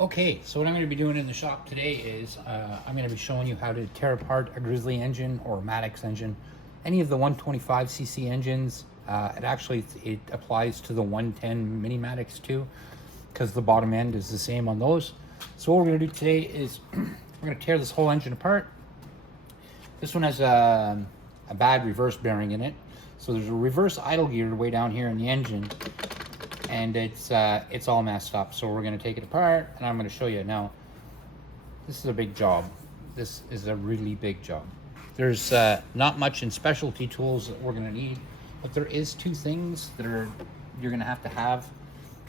Okay, so what I'm going to be doing in the shop today is I'm going to be showing you how to tear apart a Grizzly engine or a Maddox engine, any of the 125cc engines. It applies to the 110 mini Maddox too, because the bottom end is the same on those. So what we're going to do today is we're going to tear this whole engine apart. This one has a bad reverse bearing in it, so there's a reverse idle gear way down here in the engine, and it's all messed up. So we're going to take it apart and I'm going to show you. Now this is a big job. This is a really big job. There's not much in specialty tools that we're going to need, but there is two things that you're going to have.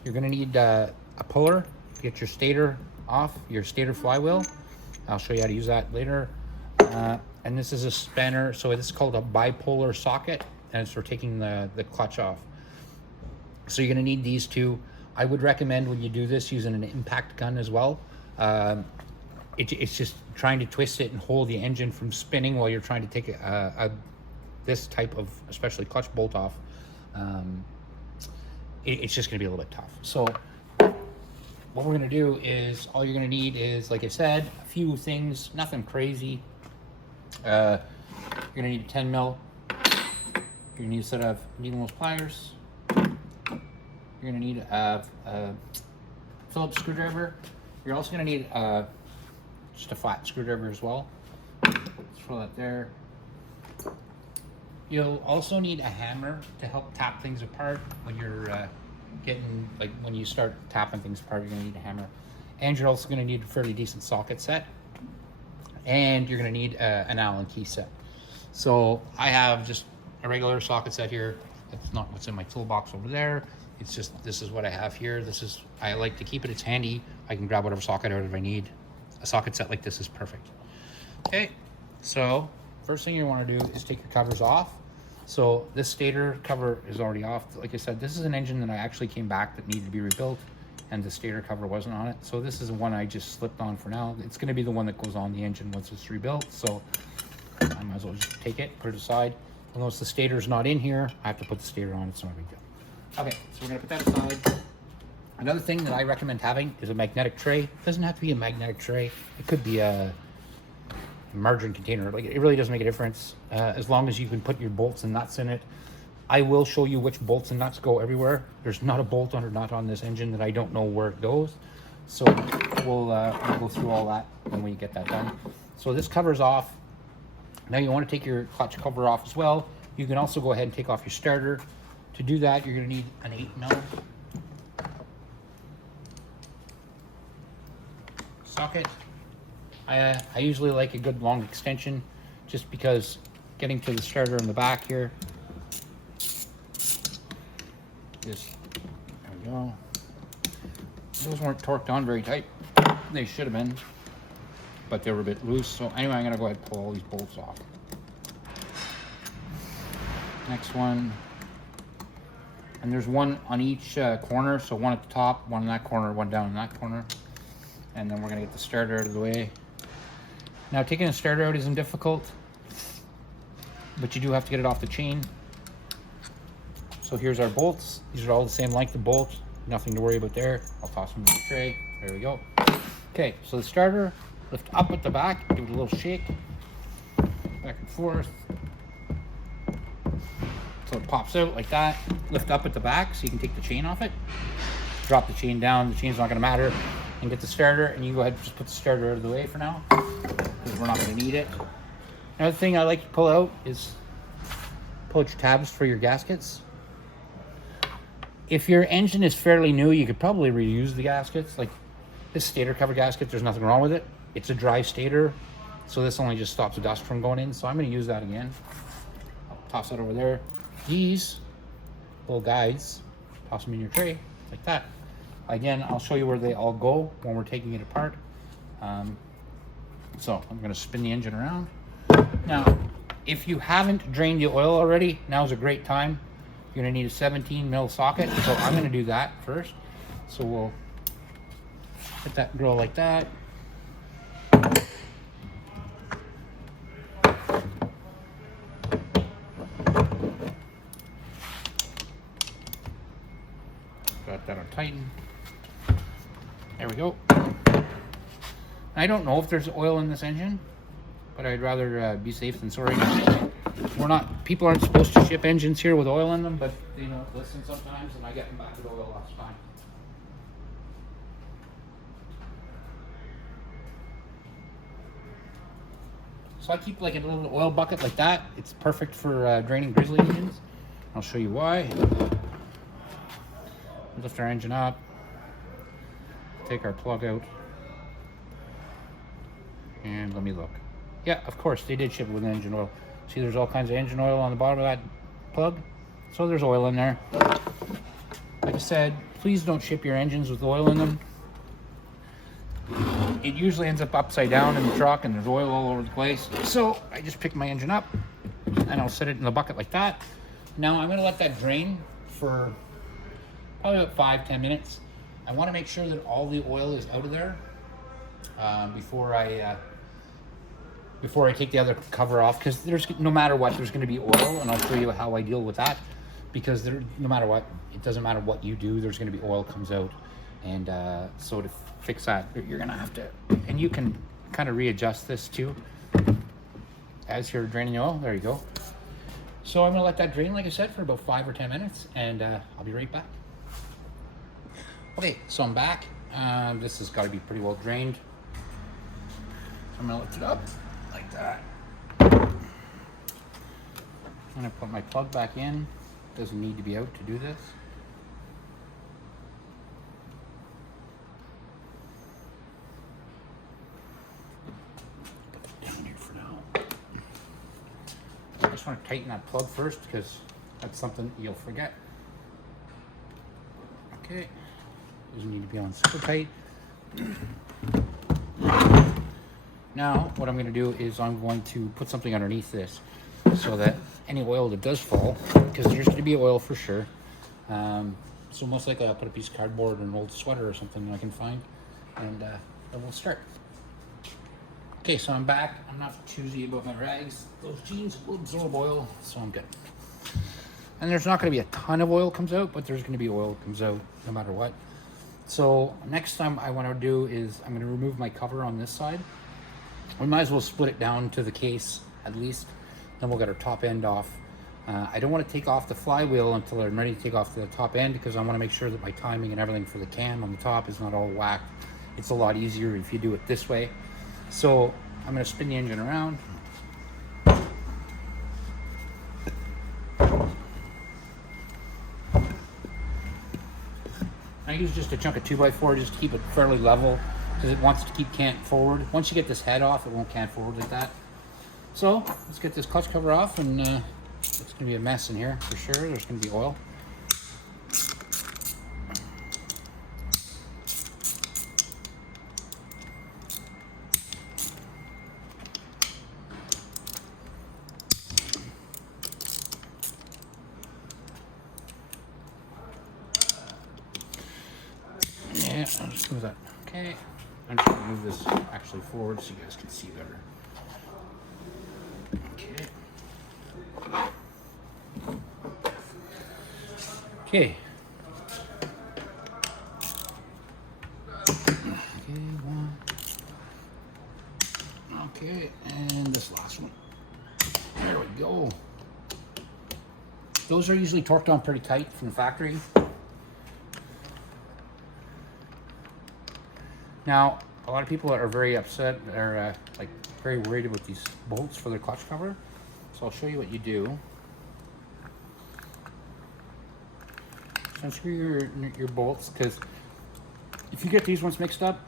You're going to need a puller to get your stator off, your stator flywheel. I'll show you how to use that later. And this is a spanner, so this is called a bipolar socket, and it's for taking the clutch off. So you're going to need these two. I would recommend when you do this using an impact gun as well. It's just trying to twist it and hold the engine from spinning while you're trying to take this type of, especially clutch bolt off. It's just going to be a little bit tough. So what we're going to do is, all you're going to need is, like I said, a few things, nothing crazy. You're going to need a 10 mil. You're going to need a set of needle nose pliers. You're going to need a Phillips screwdriver. You're also going to need just a flat screwdriver as well. Let's throw that there. You'll also need a hammer to help tap things apart when you're when you start tapping things apart. You're going to need a hammer, and you're also going to need a fairly decent socket set, and you're going to need an Allen key set. So I have just a regular socket set here. That's not what's in my toolbox over there. It's just, this is what I have here. I like to keep it, it's handy. I can grab whatever socket out if I need. A socket set like this is perfect. Okay, so first thing you want to do is take your covers off. So this stator cover is already off. Like I said, this is an engine that I actually came back that needed to be rebuilt, and the stator cover wasn't on it. So this is the one I just slipped on for now. It's going to be the one that goes on the engine once it's rebuilt. So I might as well just take it, put it aside. Unless the stator's not in here, I have to put the stator on. It's not a big deal. Okay, so we're going to put that aside. Another thing that I recommend having is a magnetic tray. It doesn't have to be a magnetic tray. It could be a margarine container. Like, it really doesn't make a difference as long as you can put your bolts and nuts in it. I will show you which bolts and nuts go everywhere. There's not a bolt or nut on this engine that I don't know where it goes. So we'll go through all that when we get that done. So this cover's off. Now you want to take your clutch cover off as well. You can also go ahead and take off your starter. To do that, you're going to need an 8 mil socket. I usually like a good long extension, just because getting to the starter in the back here. There we go. Those weren't torqued on very tight. They should have been, but they were a bit loose. So anyway, I'm going to go ahead and pull all these bolts off. Next one. And there's one on each corner, so one at the top, one in that corner, one down in that corner. And then we're going to get the starter out of the way. Now, taking the starter out isn't difficult, but you do have to get it off the chain. So here's our bolts. These are all the same length of bolts. Nothing to worry about there. I'll toss them in the tray. There we go. Okay, so the starter, lift up at the back, give it a little shake, back and forth. So it pops out like that. Lift up at the back so you can take the chain off it. Drop the chain down. The chain's not going to matter. And get the starter, and you go ahead and just put the starter out of the way for now, because we're not going to need it. Another thing I like to pull out is pull out your tabs for your gaskets. If your engine is fairly new, you could probably reuse the gaskets. Like this stator cover gasket, there's nothing wrong with it. It's a dry stator, so this only just stops the dust from going in. So I'm going to use that again. I'll toss that over there. These little guides, toss them in your tray like that. Again, I'll show you where they all go when we're taking it apart. So I'm going to spin the engine around. Now, if you haven't drained the oil already, now's a great time. You're going to need a 17 mil socket, so I'm going to do that first. So we'll hit that grill like that. Got that on tighten. There we go. I don't know if there's oil in this engine, but I'd rather be safe than sorry. People aren't supposed to ship engines here with oil in them, but they don't listen sometimes, and I get them back with oil last time. So I keep like a little oil bucket like that. It's perfect for draining grizzly engines. I'll show you why. Lift our engine up, take our plug out, and let me look. Yeah, of course, they did ship it with engine oil. See, there's all kinds of engine oil on the bottom of that plug. So there's oil in there. Like I said, please don't ship your engines with oil in them. It usually ends up upside down in the truck and there's oil all over the place. So I just pick my engine up and I'll set it in the bucket like that. Now I'm gonna let that drain for probably about 5-10 minutes. I wanna make sure that all the oil is out of there before I take the other cover off, because no matter what, there's going to be oil, and I'll show you how I deal with that. Because no matter what, it doesn't matter what you do, there's going to be oil comes out, and so to fix that, you're going to have to, and you can kind of readjust this too as you're draining the oil. There you go. So I'm going to let that drain, like I said, for about 5 or 10 minutes, and I'll be right back. Okay, so I'm back. This has got to be pretty well drained. So I'm going to lift it up like that. I'm gonna put my plug back in. Doesn't need to be out to do this. Put it down here for now. I just want to tighten that plug first because that's something you'll forget. Okay, doesn't need to be on super tight. Now, what I'm going to do is I'm going to put something underneath this so that any oil that does fall, because there's going to be oil for sure. So most likely I'll put a piece of cardboard or an old sweater or something I can find, and then we'll start. Okay, so I'm back. I'm not choosy about my rags. Those jeans will absorb oil, so I'm good. And there's not going to be a ton of oil comes out, but there's going to be oil comes out no matter what. So next time I want to do is I'm going to remove my cover on this side. We might as well split it down to the case at least. Then we'll get our top end off. I don't want to take off the flywheel until I'm ready to take off the top end, because I want to make sure that my timing and everything for the cam on the top is not all whacked. It's a lot easier if you do it this way. So I'm going to spin the engine around. I use just a chunk of 2x4 just to keep it fairly level, because it wants to keep cant forward. Once you get this head off, it won't cant forward like that. So let's get this clutch cover off, and it's going to be a mess in here for sure. There's going to be oil. Yeah, I'll just move that. Okay, I'm just going to move this actually forward so you guys can see better. Okay. Okay. Okay, and this last one. There we go. Those are usually torqued on pretty tight from the factory. Now, a lot of people are very upset. They're like very worried about these bolts for their clutch cover. So I'll show you what you do. So unscrew your bolts, because if you get these ones mixed up,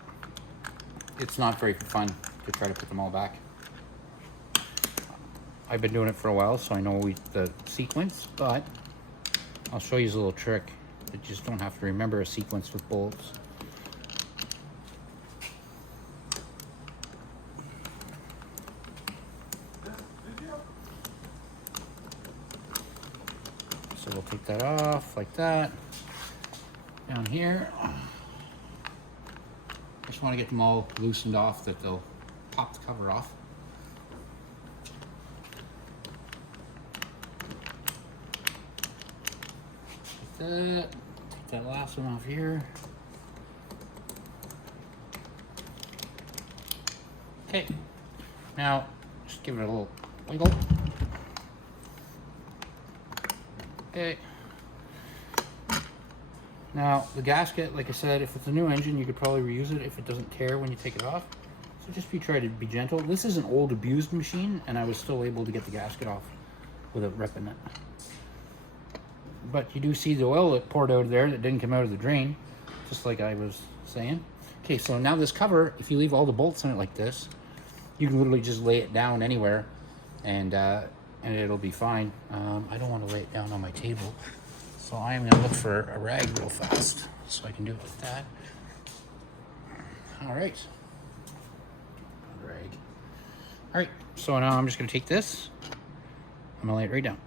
it's not very fun to try to put them all back. I've been doing it for a while, so I know the sequence, but I'll show you a little trick. You just don't have to remember a sequence with bolts. So we'll take that off like that. Down here, I just want to get them all loosened off that they'll pop the cover off. Like that. Take that last one off here. Okay, now just give it a little wiggle. Okay. Now the gasket, like I said, if it's a new engine, you could probably reuse it if it doesn't tear when you take it off. So just try to be gentle. This is an old abused machine, and I was still able to get the gasket off without ripping it. But you do see the oil that poured out of there that didn't come out of the drain, just like I was saying. Okay, so now this cover, if you leave all the bolts in it like this, you can literally just lay it down anywhere, and it'll be fine. I don't want to lay it down on my table, so I am going to look for a rag real fast so I can do it like that. All right. Rag. All right, so now I'm just going to take this. I'm going to lay it right down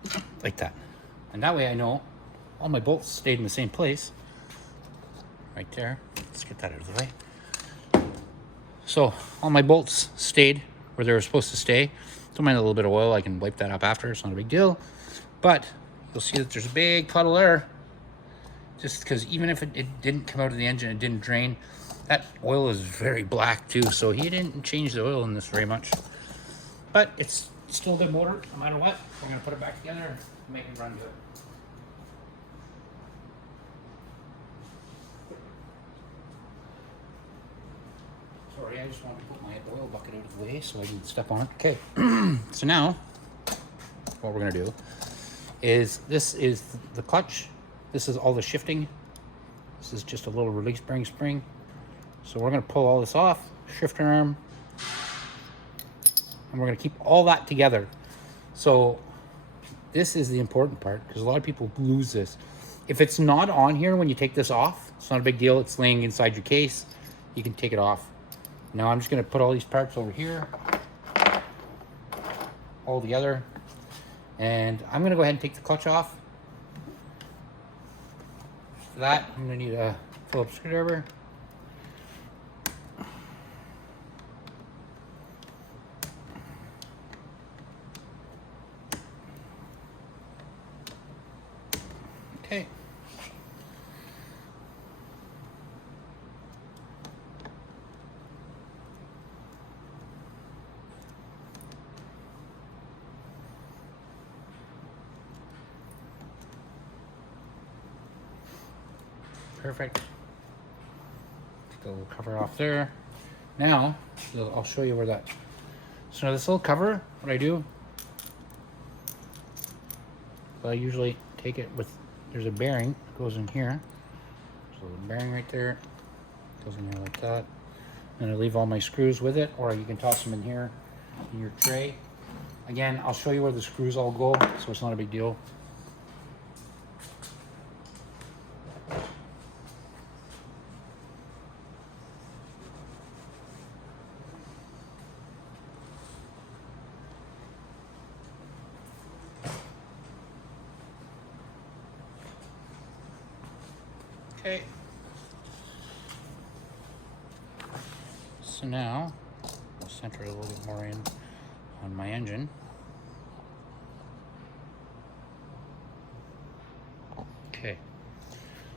like that. And that way I know all my bolts stayed in the same place. Right there. Let's get that out of the way. So all my bolts stayed where they were supposed to stay. Don't mind a little bit of oil. I can wipe that up after. It's not a big deal. But you'll see that there's a big puddle there. Just because even if it didn't come out of the engine, it didn't drain, that oil is very black too. So he didn't change the oil in this very much. But it's still a good motor, no matter what. We're going to put it back together and make it run good. Sorry, I just wanted to put my oil bucket out of the way so I didn't step on it. Okay, so now what we're going to do is, this is the clutch. This is all the shifting. This is just a little release bearing spring. So we're going to pull all this off, shifter arm, and we're going to keep all that together. So this is the important part, because a lot of people lose this. If it's not on here when you take this off, it's not a big deal. It's laying inside your case. You can take it off. Now I'm just going to put all these parts over here, all together, and I'm going to go ahead and take the clutch off. For that, I'm going to need a Phillips screwdriver. Okay. Perfect. Take the little cover off there. Now, I'll show you where that. So now this little cover, what I do, I usually take it with, there's a bearing that goes in here. So the bearing right there goes in here like that. And I leave all my screws with it, or you can toss them in here in your tray. Again, I'll show you where the screws all go, so it's not a big deal. Okay. So now, I'll center it a little bit more in on my engine. Okay.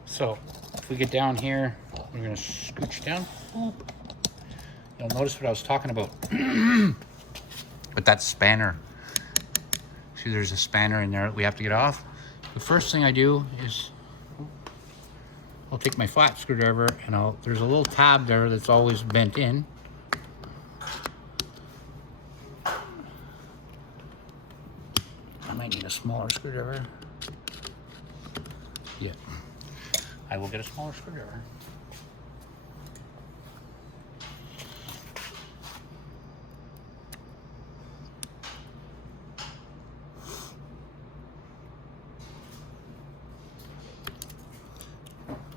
So, if we get down here, we're going to scooch down. Oop. You'll notice what I was talking about with that spanner. See, there's a spanner in there that we have to get off. The first thing I do is I'll take my flat screwdriver and there's a little tab there that's always bent in. I might need a smaller screwdriver. Yeah, I will get a smaller screwdriver.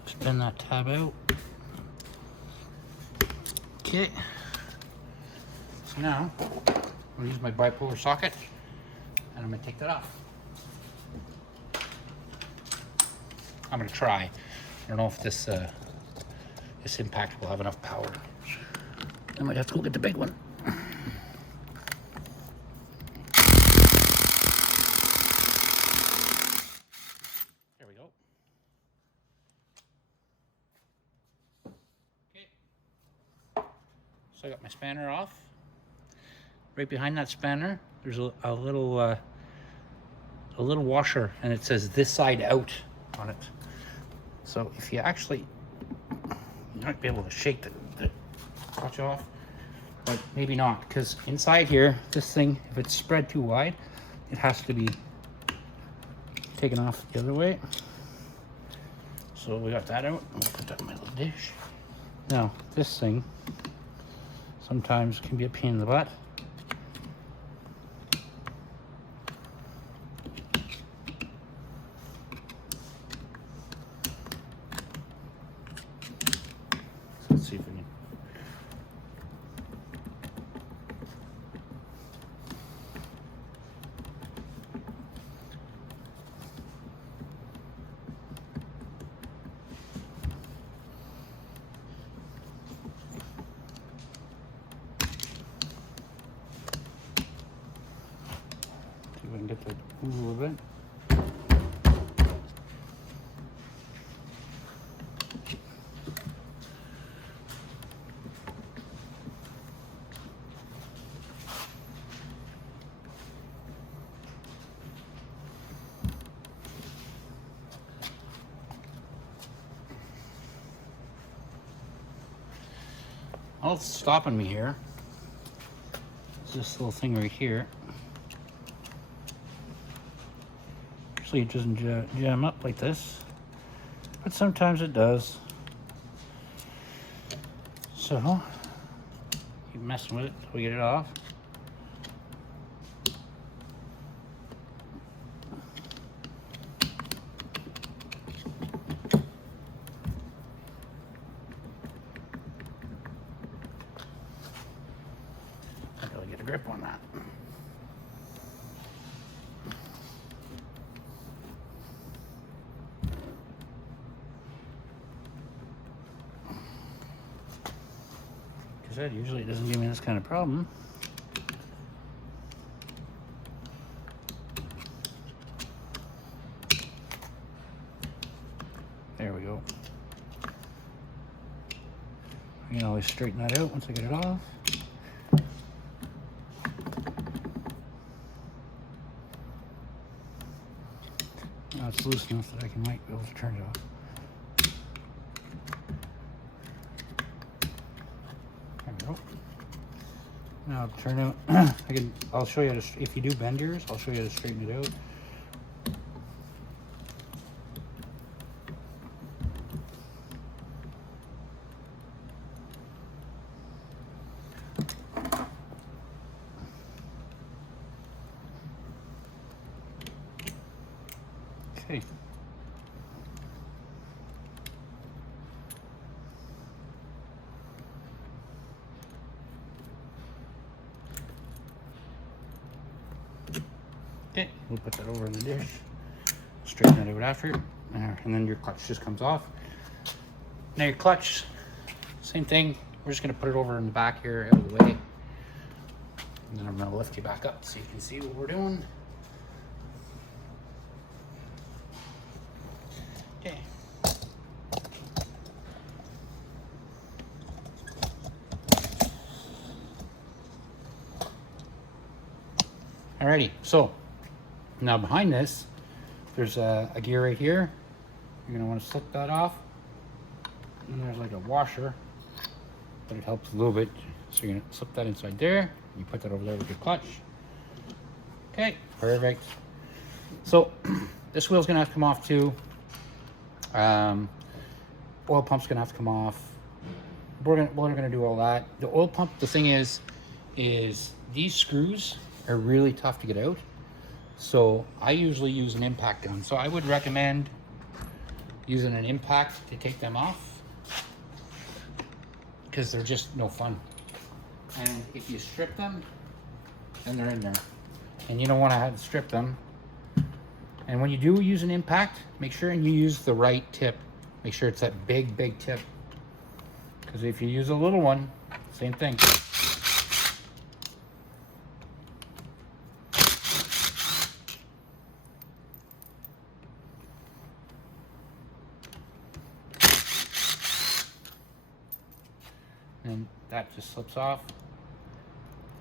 Spin that tab out. Okay. So now I'm going to use my bipolar socket and I'm going to take that off. I'm going to try. I don't know if this impact will have enough power. I might have to go get the big one. There we go. Okay. So I got my spanner off. right behind that spanner, there's a little washer, and it says this side out on it. So if you actually, you might be able to shake the clutch off, but maybe not, because inside here, this thing, if it's spread too wide, it has to be taken off the other way. So we got that out. I'll put that in my little dish. Now, this thing sometimes can be a pain in the butt. So let's see if we can. See if we can get that to move a little bit. All that's stopping me here is this little thing right here. Usually it doesn't jam up like this, but sometimes it does. So keep messing with it till we get it off. I really get a grip on that. Because that usually doesn't give me this kind of problem. There we go. I can always straighten that out once I get it off. Now it's loose enough that I might be able to turn it off. There we go. Now turn out. I'll show you how to, if you do bend yours, I'll show you how to straighten it out. Okay. Okay, we'll put that over in the dish. Straighten it out after, and then your clutch just comes off. Now your clutch, same thing. We're just gonna put it over in the back here, out of the way. And then I'm gonna lift you back up so you can see what we're doing. Okay. Alrighty, so now behind this, there's a gear right here. You're gonna want to slip that off. And there's like a washer, but it helps a little bit. So you're gonna slip that inside there. You put that over there with your clutch. Okay, perfect. So this wheel's gonna have to come off too. Oil pump's gonna have to come off. We're gonna do all that. The oil pump, the thing is these screws are really tough to get out. So I usually use an impact gun. So I would recommend using an impact to take them off, because they're just no fun. And if you strip them, then they're in there. And you don't want to have to strip them. And when you do use an impact, make sure you use the right tip. Make sure it's that big tip. Because if you use a little one, same thing. And that just slips off.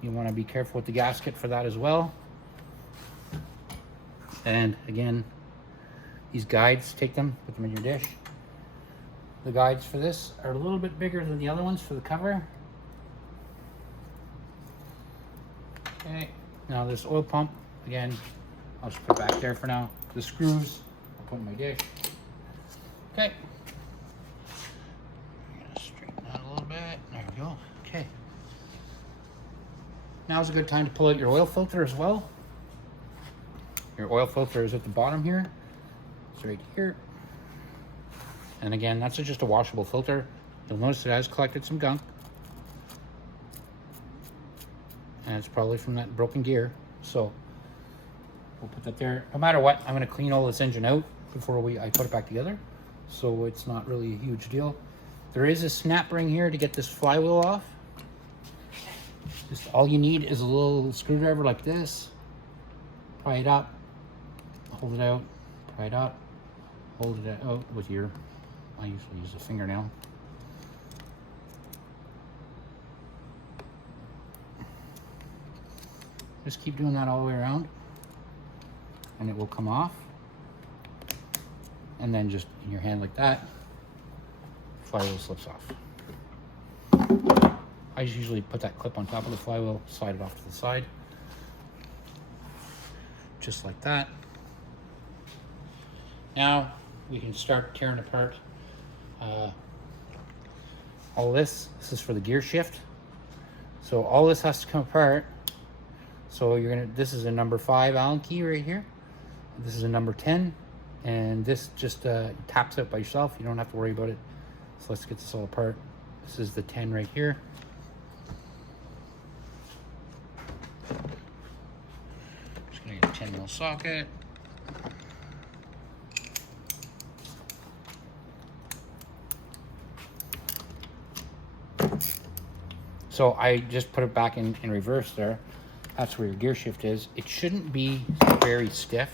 You want to be careful with the gasket for that as well. And again, these guides, take them, put them in your dish. The guides for this are a little bit bigger than the other ones for the cover. Okay, now this oil pump, again, I'll just put it back there for now. The screws, I'll put in my dish. Okay. I'm gonna straighten that a little bit. There we go. Okay. Now's a good time to pull out your oil filter as well. Your oil filter is at the bottom here. It's right here. And again, that's just a washable filter. You'll notice it has collected some gunk. And it's probably from that broken gear. So we'll put that there. No matter what, I'm going to clean all this engine out before I put it back together. So it's not really a huge deal. There is a snap ring here to get this flywheel off. Just all you need is a little screwdriver like this. Pry it up, hold it out, pry it up, hold it out with your, I usually use a fingernail. Just keep doing that all the way around and it will come off. And then just in your hand like that, flywheel slips off. I just usually put that clip on top of the flywheel, slide it off to the side. Just like that. Now we can start tearing apart all this. This is for the gear shift. So all this has to come apart. So this is a number 5 Allen key right here. This is a number 10. And this just taps out by yourself. You don't have to worry about it. So let's get this all apart. This is the 10 right here. Just gonna get a 10 mil socket. So I just put it back in reverse there. That's where your gear shift is. It shouldn't be very stiff.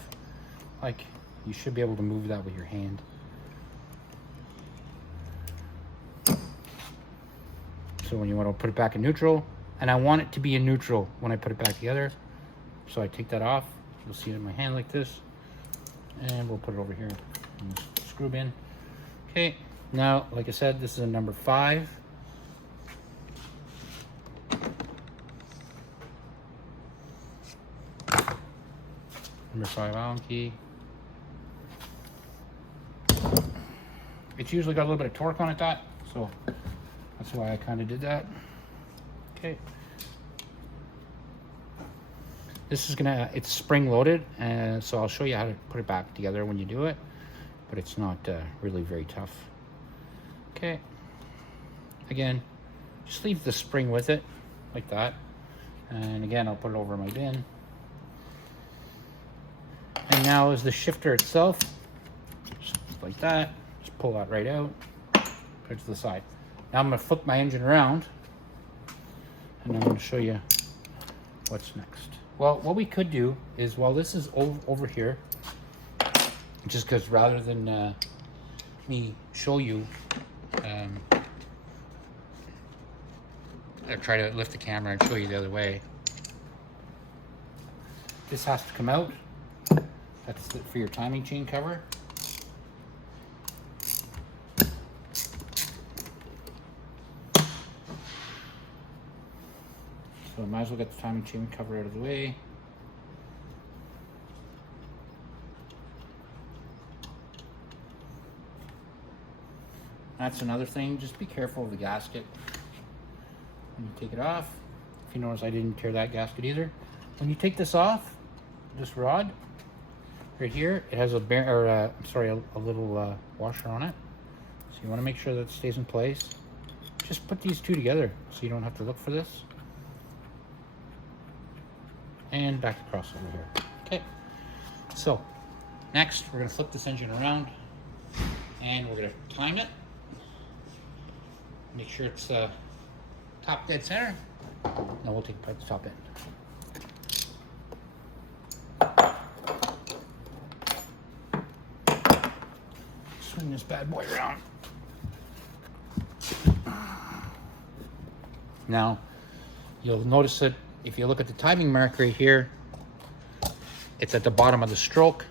Like, you should be able to move that with your hand. So when you want to put it back in neutral, and I want it to be in neutral when I put it back together. So I take that off. You'll see it in my hand like this. And we'll put it over here in the screw bin. Okay, now, like I said, this is a number 5. Number 5 Allen key. It's usually got a little bit of torque on it, so that's why I kind of did that. Okay. This is it's spring loaded, so I'll show you how to put it back together when you do it, but it's not really very tough. Okay. Again, just leave the spring with it, like that. And again, I'll put it over my bin. And now is the shifter itself, just like that. Just pull that right out, put it to the side. Now I'm going to flip my engine around, and I'm going to show you what's next. Well, what we could do is, while this is over here, just because rather than me show you, I try to lift the camera and show you the other way. This has to come out. That's for your timing chain cover. So I might as well get the timing chain cover out of the way. That's another thing, just be careful of the gasket when you take it off. If you notice, I didn't tear that gasket either. When you take this off, this rod, right here, it has a little washer on it. So you want to make sure that it stays in place. Just put these two together so you don't have to look for this. And back across over here. Okay. So next, we're going to flip this engine around, and we're going to time it. Make sure it's top dead center. Now we'll take apart the top end. Swing this bad boy around. Now, you'll notice that if you look at the timing mark right here, it's at the bottom of the stroke.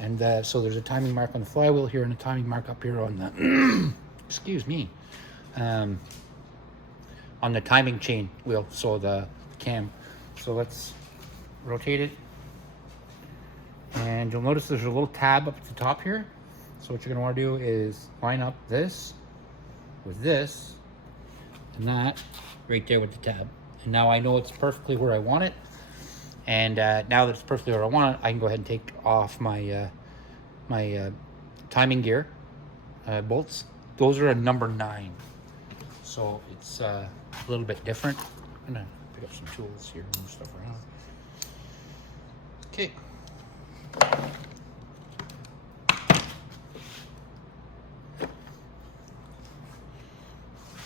And so there's a timing mark on the flywheel here and a timing mark up here on the, excuse me, on the timing chain wheel, so the cam. So let's rotate it. And you'll notice there's a little tab up at the top here. So what you're gonna wanna do is line up this with this and that right there with the tab. And now I know it's perfectly where I want it. And now that it's perfectly where I want it, I can go ahead and take off my my timing gear bolts. Those are a number 9. So it's a little bit different. I'm gonna pick up some tools here and move stuff around. Okay.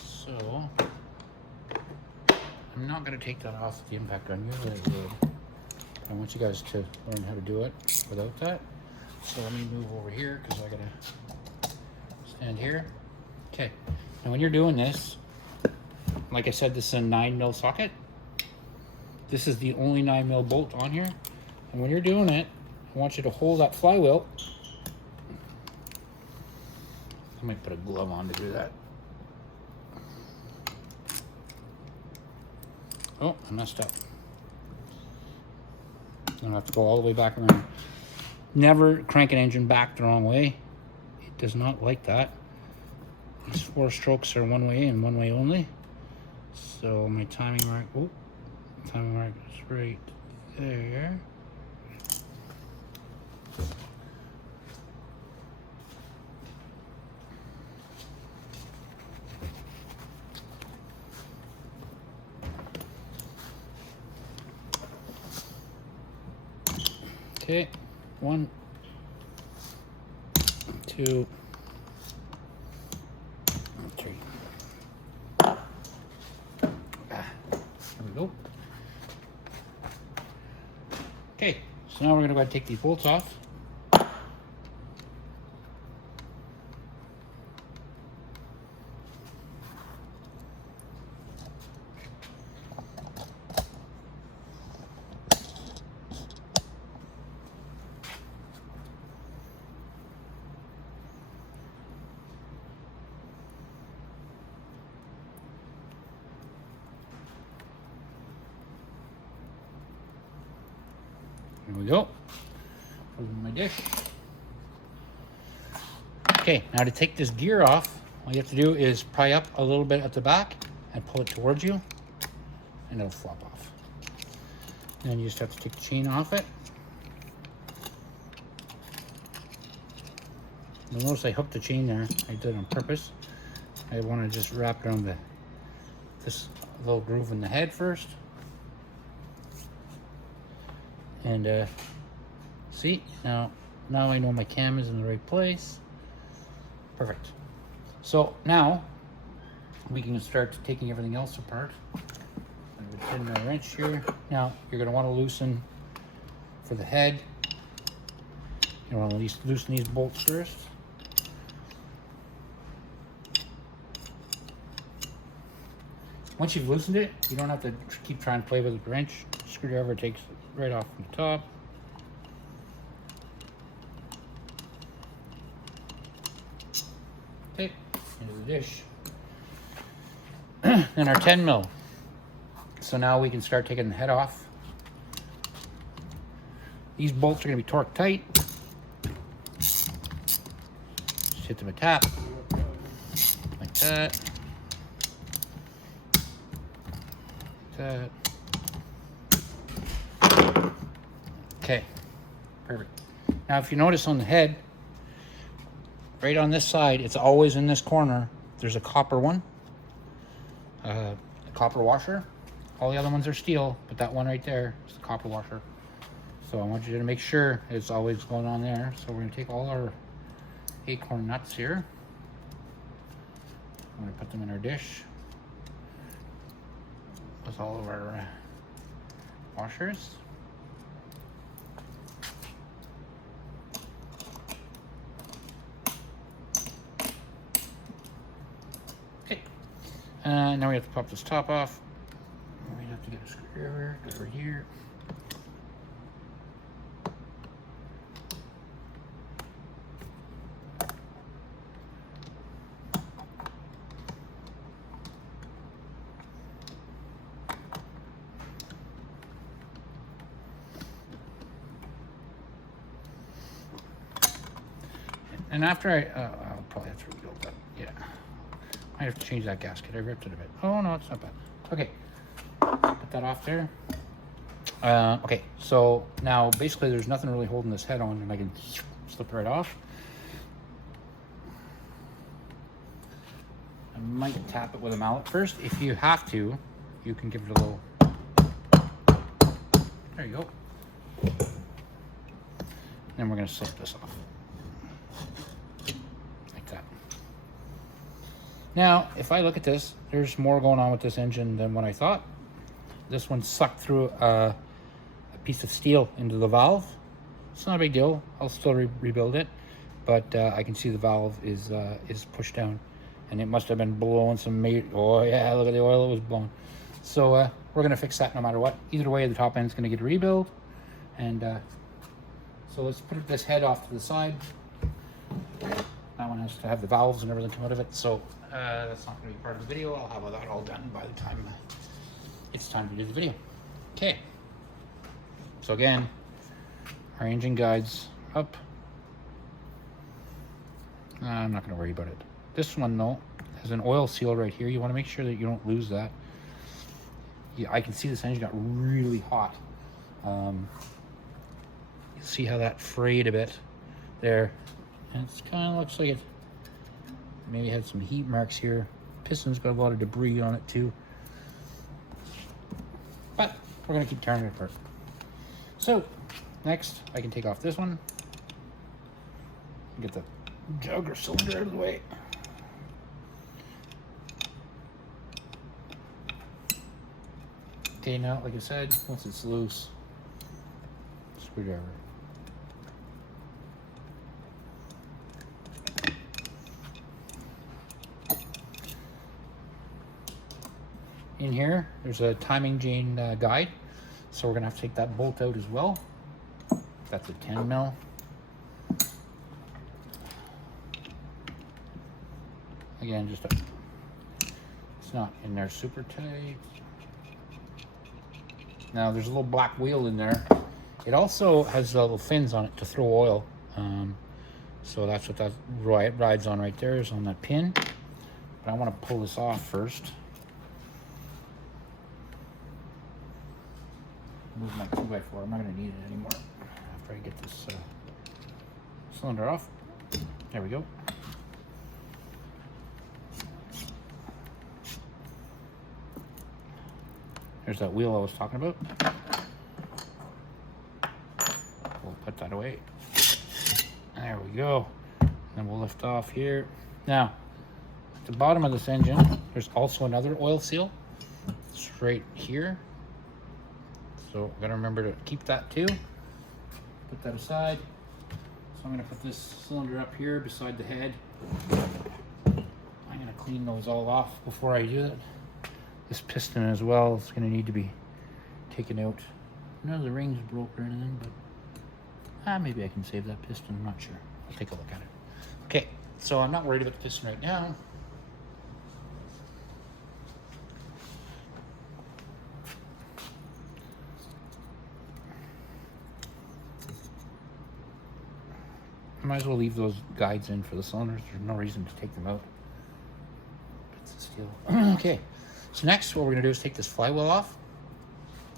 So I'm not going to take that off the impact gun. Usually I would. I want you guys to learn how to do it without that. So let me move over here because I got to stand here. Okay. Now when you're doing this, like I said, this is a 9mm socket. This is the only 9mm bolt on here. And when you're doing it, I want you to hold that flywheel. I might put a glove on to do that. Oh, I messed up. I'm gonna have to go all the way back around. Never crank an engine back the wrong way. It does not like that. These 4 strokes are one way and one way only. So my timing mark, oh, timing mark is right there. Okay, 1, 2, 3. There we go. Okay, so now we're going to go ahead and take these bolts off. There we go. Put it in my dish. Okay, now to take this gear off, all you have to do is pry up a little bit at the back and pull it towards you, and it'll flop off. And then you just have to take the chain off it. You'll notice I hooked the chain there. I did it on purpose. I want to just wrap around this little groove in the head first. And see, now I know my cam is in the right place. Perfect. So now we can start taking everything else apart. I have a 10mm wrench here. Now you're going to want to loosen for the head. You want to loosen these bolts first. Once you've loosened it, you don't have to keep trying to play with the wrench. Screwdriver takes it right off from the top. Okay, into the dish. Then our 10mm. So now we can start taking the head off. These bolts are going to be torqued tight. Just hit them a tap, like that. That. Okay, perfect. Now if you notice on the head, right on this side, it's always in this corner, there's a copper one, a copper washer. All the other ones are steel, but that one right there is the copper washer. So I want you to make sure it's always going on there. So we're going to take all our acorn nuts here. I'm going to put them in our dish with all of our washers. Okay. Now we have to pop this top off. We have have to get a screwdriver, get it right here. And after I'll probably have to rebuild that. Yeah, I have to change that gasket. I ripped it a bit. Oh no, it's not bad. Okay, put that off there. Okay, so now basically there's nothing really holding this head on, and I can slip right off. I might tap it with a mallet first. If you have to, you can give it a little. There you go. Then we're going to slip this off. Like that. Now, if I look at this, there's more going on with this engine than what I thought. This one sucked through a piece of steel into the valve. It's not a big deal. I'll still rebuild it, but I can see the valve is pushed down, and it must have been blowing some oh yeah, look at the oil it was blowing. So we're gonna fix that no matter what. Either way, the top end's gonna get a rebuild, and so let's put this head off to the side. That one has to have the valves and everything come out of it, so that's not gonna be part of the video. I'll have that all done by the time it's time to do the video. Okay. So again, our engine guides up. I'm not going to worry about it. This one though has an oil seal right here. You want to make sure that you don't lose that. Yeah, I can see this engine got really hot. You see how that frayed a bit there, and it kind of looks like it maybe had some heat marks here. Piston's got a lot of debris on it too, but we're going to keep tearing it apart. So next, I can take off this one, get the jug or cylinder out of the way. Okay, now, like I said, once it's loose, screwdriver. In here, there's a timing chain guide. So we're gonna have to take that bolt out as well. That's a 10 mil. Again, it's not in there super tight. Now there's a little black wheel in there. It also has little fins on it to throw oil. So that's what that rides on right there, is on that pin. But I want to pull this off first. Move my 2x4. I'm not going to need it anymore after I get this cylinder off. There we go. There's that wheel I was talking about. We'll put that away. There we go. And we'll lift off here. Now, at the bottom of this engine, there's also another oil seal. It's right here. So we're gonna remember to keep that too. Put that aside. So I'm gonna put this cylinder up here beside the head. I'm gonna clean those all off before I do that. This piston as well is gonna need to be taken out. None of the rings broke or anything, but maybe I can save that piston, I'm not sure. I'll take a look at it. Okay, so I'm not worried about the piston right now. I might as well leave those guides in for the cylinders. There's no reason to take them out. Bits of steel. Okay, so next what we're gonna do is take this flywheel off.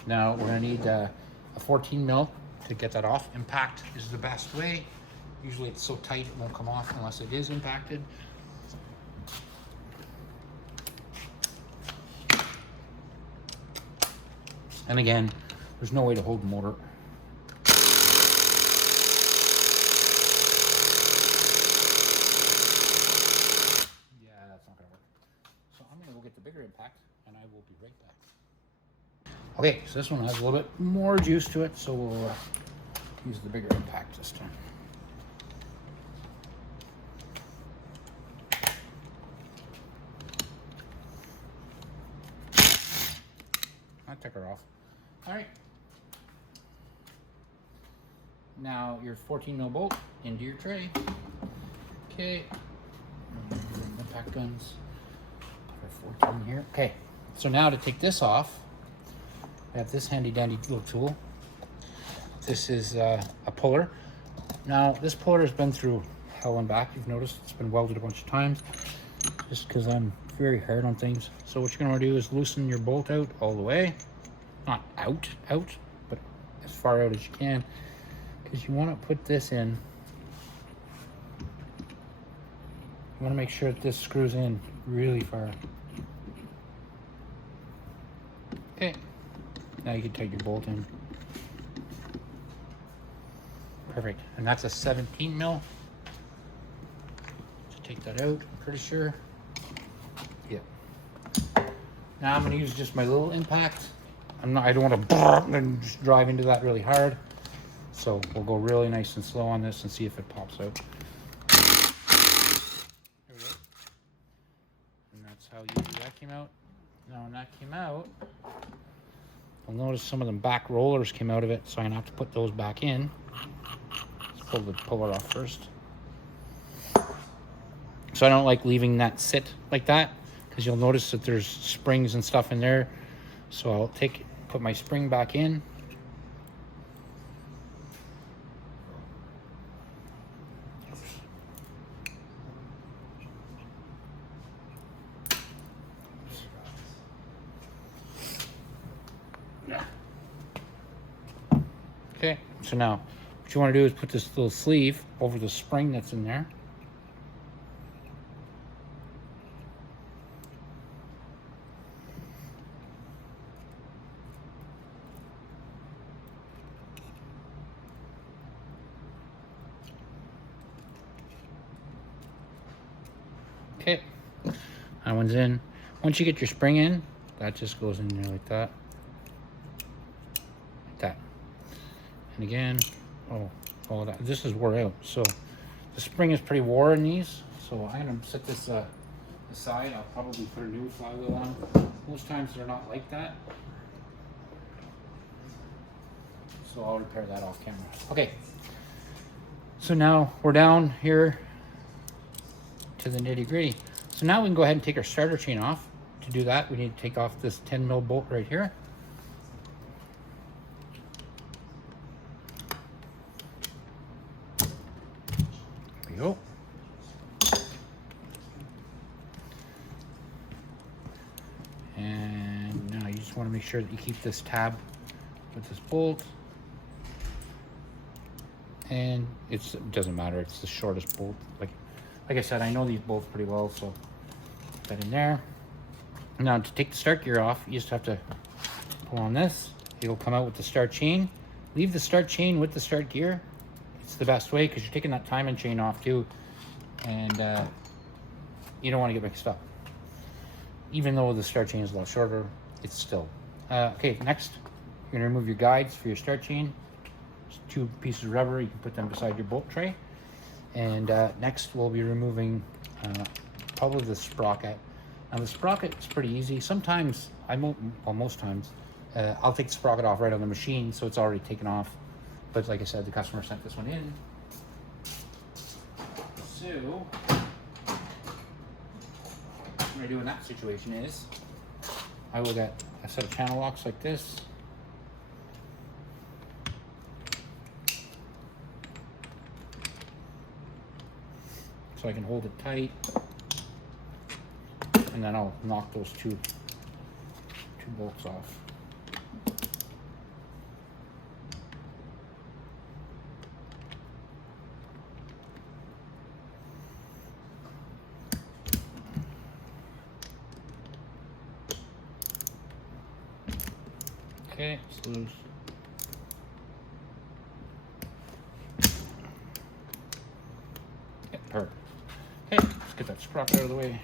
Now we're gonna need a 14 mil to get that off. Impact is the best way. Usually it's so tight it won't come off unless it is impacted. And again, there's no way to hold the motor. Bigger impact, and I will be right back. Okay, so this one has a little bit more juice to it, so we'll use the bigger impact this time. I took her off. All right. Now your 14 mil bolt into your tray. Okay. Impact guns. For 14 here. Okay. So now to take this off, I have this handy dandy little tool. This is a puller. Now this puller has been through hell and back. You've noticed it's been welded a bunch of times, just because I'm very hard on things. So what you're gonna do is loosen your bolt out all the way, not out, but as far out as you can, because you want to put this in. You want to make sure that this screws in really far. Okay, now you can tighten your bolt in. Perfect, and that's a 17 mil. So take that out, I'm pretty sure. Yep. Now I'm going to use just my little impact. I don't want to and just drive into that really hard. So we'll go really nice and slow on this and see if it pops out. There we go. And that's how easy that came out. Now when that came out, you'll notice some of the back rollers came out of it, so I'm gonna have to put those back in. Let's pull the puller off first. So I don't like leaving that sit like that, because you'll notice that there's springs and stuff in there. So I'll put my spring back in. Okay, so now what you want to do is put this little sleeve over the spring that's in there. Okay, that one's in. Once you get your spring in, that just goes in there like that. Like that. And again, oh, this is wore out. So the spring is pretty wore in these. So I'm gonna set this aside. I'll probably put a new flywheel on. Most times they're not like that. So I'll repair that off camera. Okay. So now we're down here to the nitty gritty. So now we can go ahead and take our starter chain off. To do that, we need to take off this 10 mil bolt right here. There we go. And now you just want to make sure that you keep this tab with this bolt. And it doesn't matter, it's the shortest bolt. Like I said, I know these bolts pretty well, so put that in there. Now to take the start gear off, you just have to pull on this. It'll come out with the start chain. Leave the start chain with the start gear. It's the best way, because you're taking that timing chain off too, and you don't want to get mixed up. Even though the start chain is a lot shorter, it's still. Okay, next, you're gonna remove your guides for your start chain. Just 2 pieces of rubber, you can put them beside your bolt tray. And next we'll be removing probably the sprocket. Now the sprocket is pretty easy. Sometimes, most times, I'll take the sprocket off right on the machine, so it's already taken off. But like I said, the customer sent this one in. So, what I'm gonna do in that situation is, I will get a set of channel locks like this. So I can hold it tight, and then I'll knock those two bolts off. Okay, it's loose. Yeah, perfect. Okay, let's get that sprocket out of the way.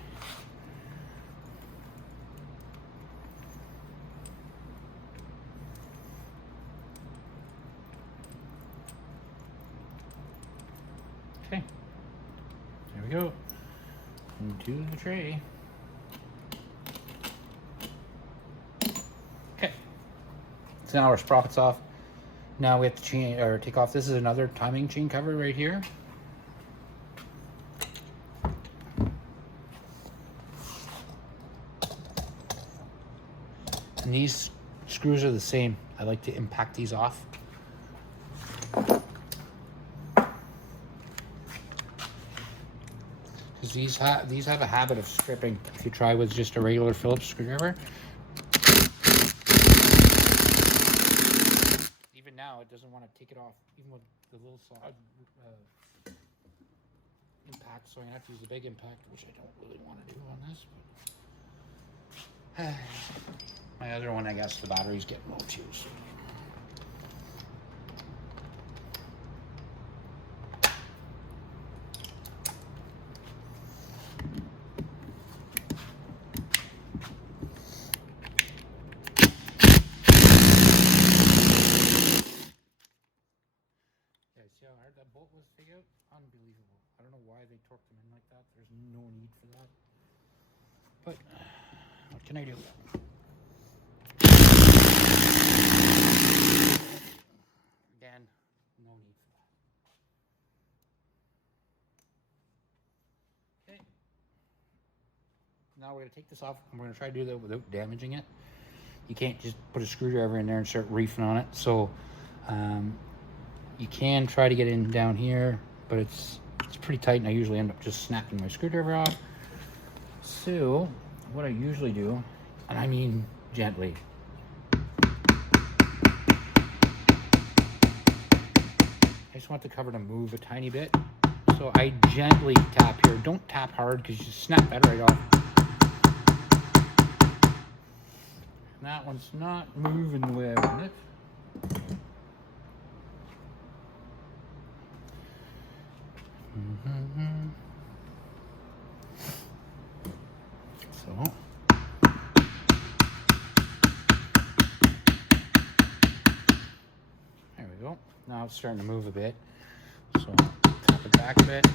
Okay, there we go. Into the tray. Okay, So now our sprocket's off. Now we have to change or take off. This is another timing chain cover right here. And these screws are the same. I like to impact these off. Because these have a habit of stripping if you try with just a regular Phillips screwdriver. Even now, it doesn't want to take it off, even with the little solid impact. So I'm going to have to use the big impact, which I don't really want to do on this. But my other one, I guess the battery's getting low too. So. See how hard that bolt was to take out? Unbelievable. I don't know why they torqued them in like that. There's no need for that. But what can I do? Again, no need for that. Okay. Now we're going to take this off and we're going to try to do that without damaging it. You can't just put a screwdriver in there and start reefing on it. So you can try to get in down here, but it's pretty tight, and I usually end up just snapping my screwdriver off. So what I usually do, and I mean gently, I just want the cover to move a tiny bit. So I gently tap here. Don't tap hard because you snap that right off. And that one's not moving the way I want it. So there we go. Now it's starting to move a bit. So tap it back a bit.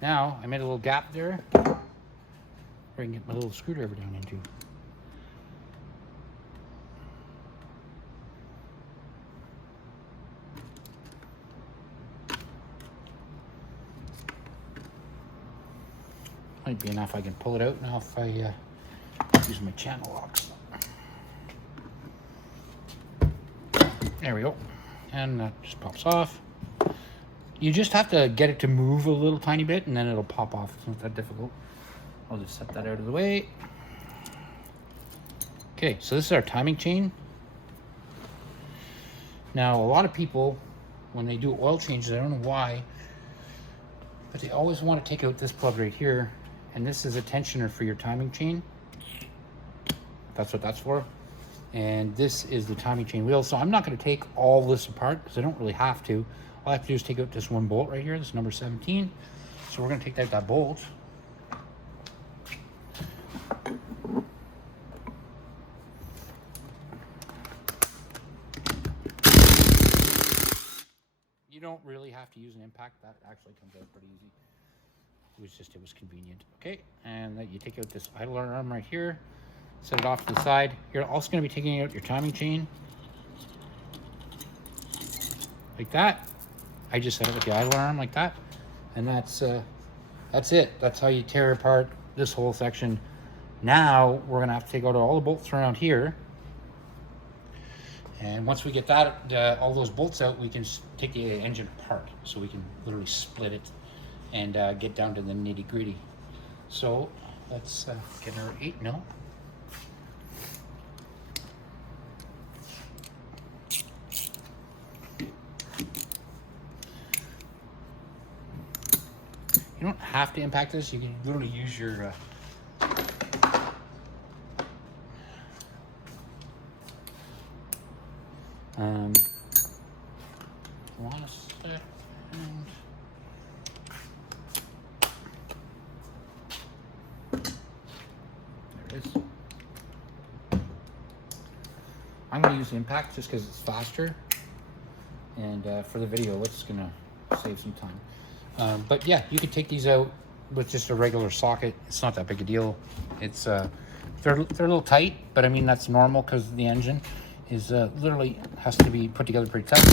Now I made a little gap there where I can get my little screwdriver down into. Might be enough I can pull it out now if I use my channel locks. There we go. And that just pops off. You just have to get it to move a little tiny bit and then it'll pop off. It's not that difficult. I'll just set that out of the way. Okay, so this is our timing chain. Now, a lot of people, when they do oil changes, I don't know why, but they always want to take out this plug right here. And this is a tensioner for your timing chain. That's what that's for. And this is the timing chain wheel. So I'm not going to take all this apart because I don't really have to. All I have to do is take out this one bolt right here. This is number 17. So we're going to take out that bolt. You don't really have to use an impact. That actually comes out pretty easy. It was convenient. Okay, and then you take out this idler arm right here, set it off to the side. You're also going to be taking out your timing chain like that. I just set it with the idler arm like that, and that's it. That's how you tear apart this whole section. Now we're going to have to take out all the bolts around here, and once we get that all those bolts out, we can take the engine apart, so we can literally split it and get down to the nitty gritty. So let's get our 8mm. You don't have to impact this. You can literally use your one second. I'm going to use the impact just because it's faster, and for the video, it's going to save some time. But yeah, you could take these out with just a regular socket. It's not that big a deal. It's they're a little tight, but I mean that's normal because the engine is literally has to be put together pretty tight. My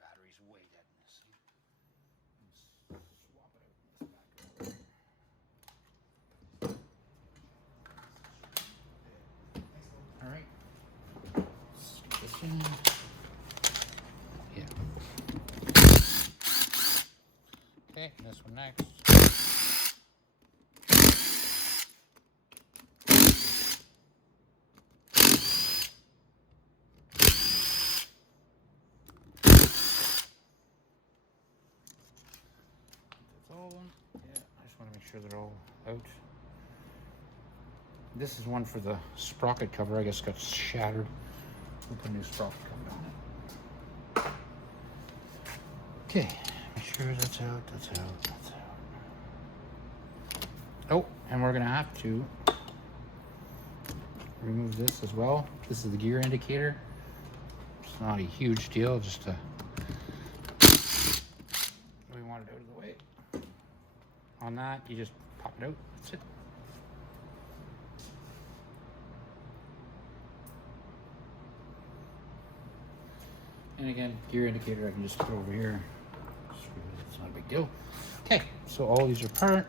battery's way dead in this. Swap it out. All right. Stick this in. Yeah. Okay, this one next. Yeah, I just want to make sure they're all out. This is one for the sprocket cover. I guess got shattered. We'll put a new sprocket cover on it. Okay, make sure that's out, that's out, that's out. Oh, and we're gonna have to remove this as well. This is the gear indicator. It's not a huge deal, just we want it out of the way. On that, you just pop it out. That's it. And again, gear indicator I can just put over here. It's not a big deal. Okay, so all these are apart.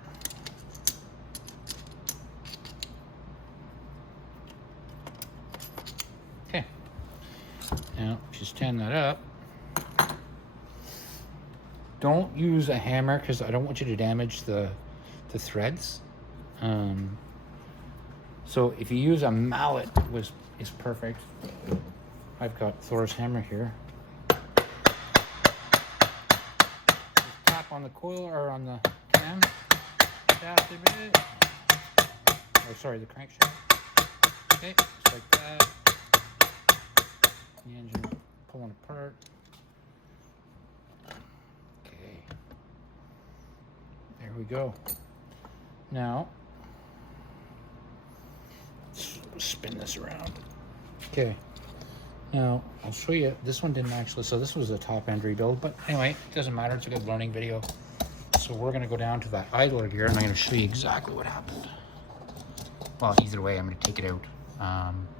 Okay. Now, if you stand that up, don't use a hammer because I don't want you to damage the threads. So if you use a mallet, is perfect. I've got Thor's hammer here. Just tap on the coil or on the cam. Tap a bit. Or sorry, the crankshaft. Okay, just like that. The engine pulling apart. Okay. There we go. Now, let's spin this around. Okay. Now, I'll show you, this one didn't actually, so this was a top end rebuild, but anyway, it doesn't matter, it's a good learning video. So we're gonna go down to that idler gear and I'm gonna show you exactly what happened. Well, either way, I'm gonna take it out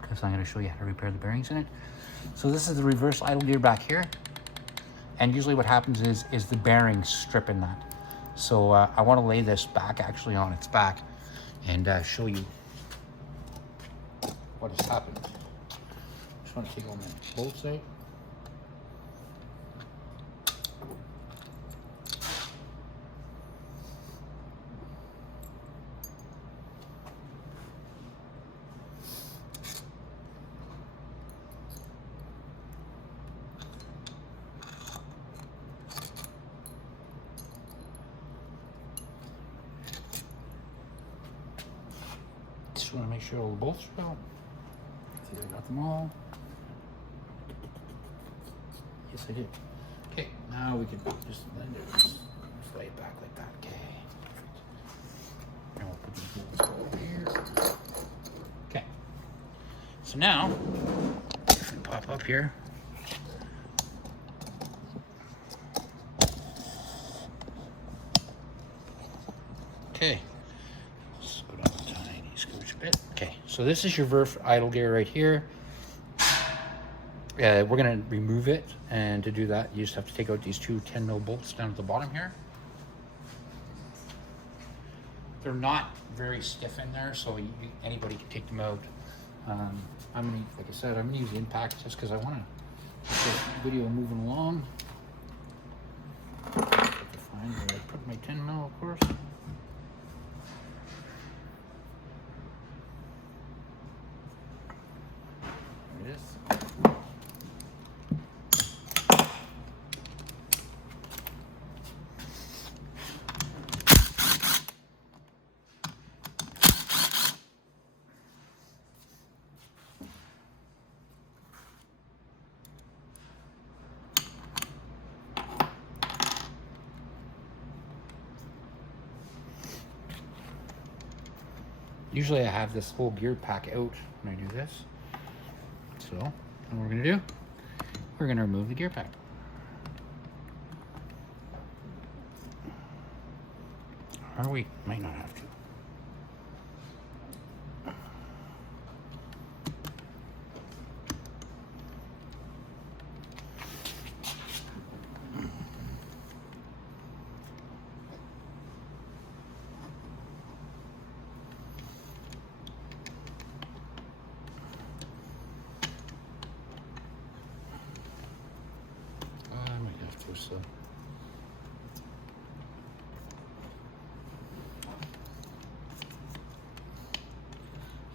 because I'm gonna show you how to repair the bearings in it. So this is the reverse idle gear back here. And usually what happens is the bearings strip in that. So I wanna lay this back actually on its back and show you what has happened. Just want to take all my bolts out. Just want to make sure all the bolts are out. See, I got them all. Yes, I did. Okay, now we can just lay it back like that. Okay, perfect. Now we'll put these bolts over here. Okay. So now, if we pop up here. Okay. Let's go down a tiny scooch bit. Okay, so this is your reverse idle gear right here. We're going to remove it, and to do that you just have to take out these two 10mm bolts down at the bottom here. They're not very stiff in there, so anybody can take them out. I'm going to, like I said, I'm going to use the impact just because I want to get this video moving along. I have to find where I put my 10mm, of course. There it is. Usually I have this whole gear pack out when I do this. So, what we're gonna do, we're gonna remove the gear pack. Or we might not have to. I might have to, so.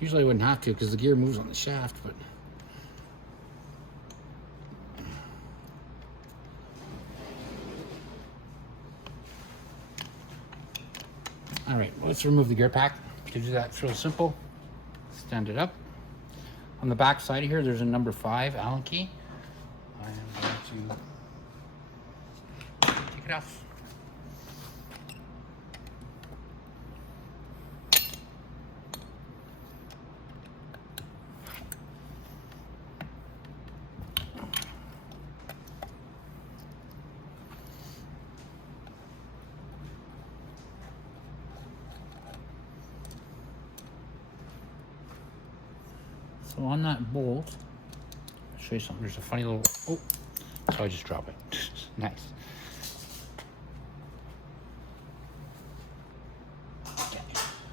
Usually I wouldn't have to because the gear moves on the shaft, but all right, let's remove the gear pack. To do that, it's real simple. Stand it up. On the back side here, there's a number 5 Allen key. I am going to take it off. So on that bolt, I'll show you something. There's a funny little, oh, so I just drop it. Nice. Okay.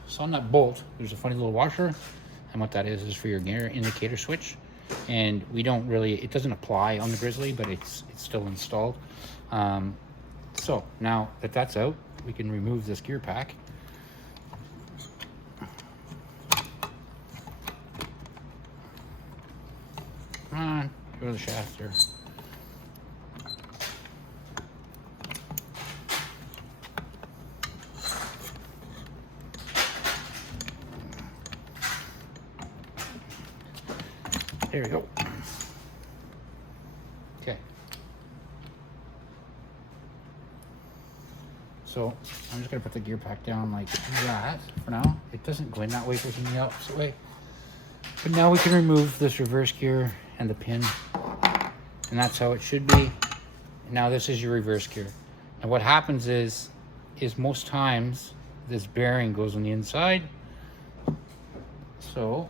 So on that bolt, there's a funny little washer. And what that is for your gear indicator switch. And we don't really, it doesn't apply on the Grizzly, but it's still installed. So now that that's out, we can remove this gear pack. Come on, go to the shaft there. There we go. Okay. So I'm just gonna put the gear pack down like that for now. It doesn't go in that way, it goes in the opposite way. But now we can remove this reverse gear and the pin, and that's how it should be. Now this is your reverse gear. And what happens is most times this bearing goes on the inside. So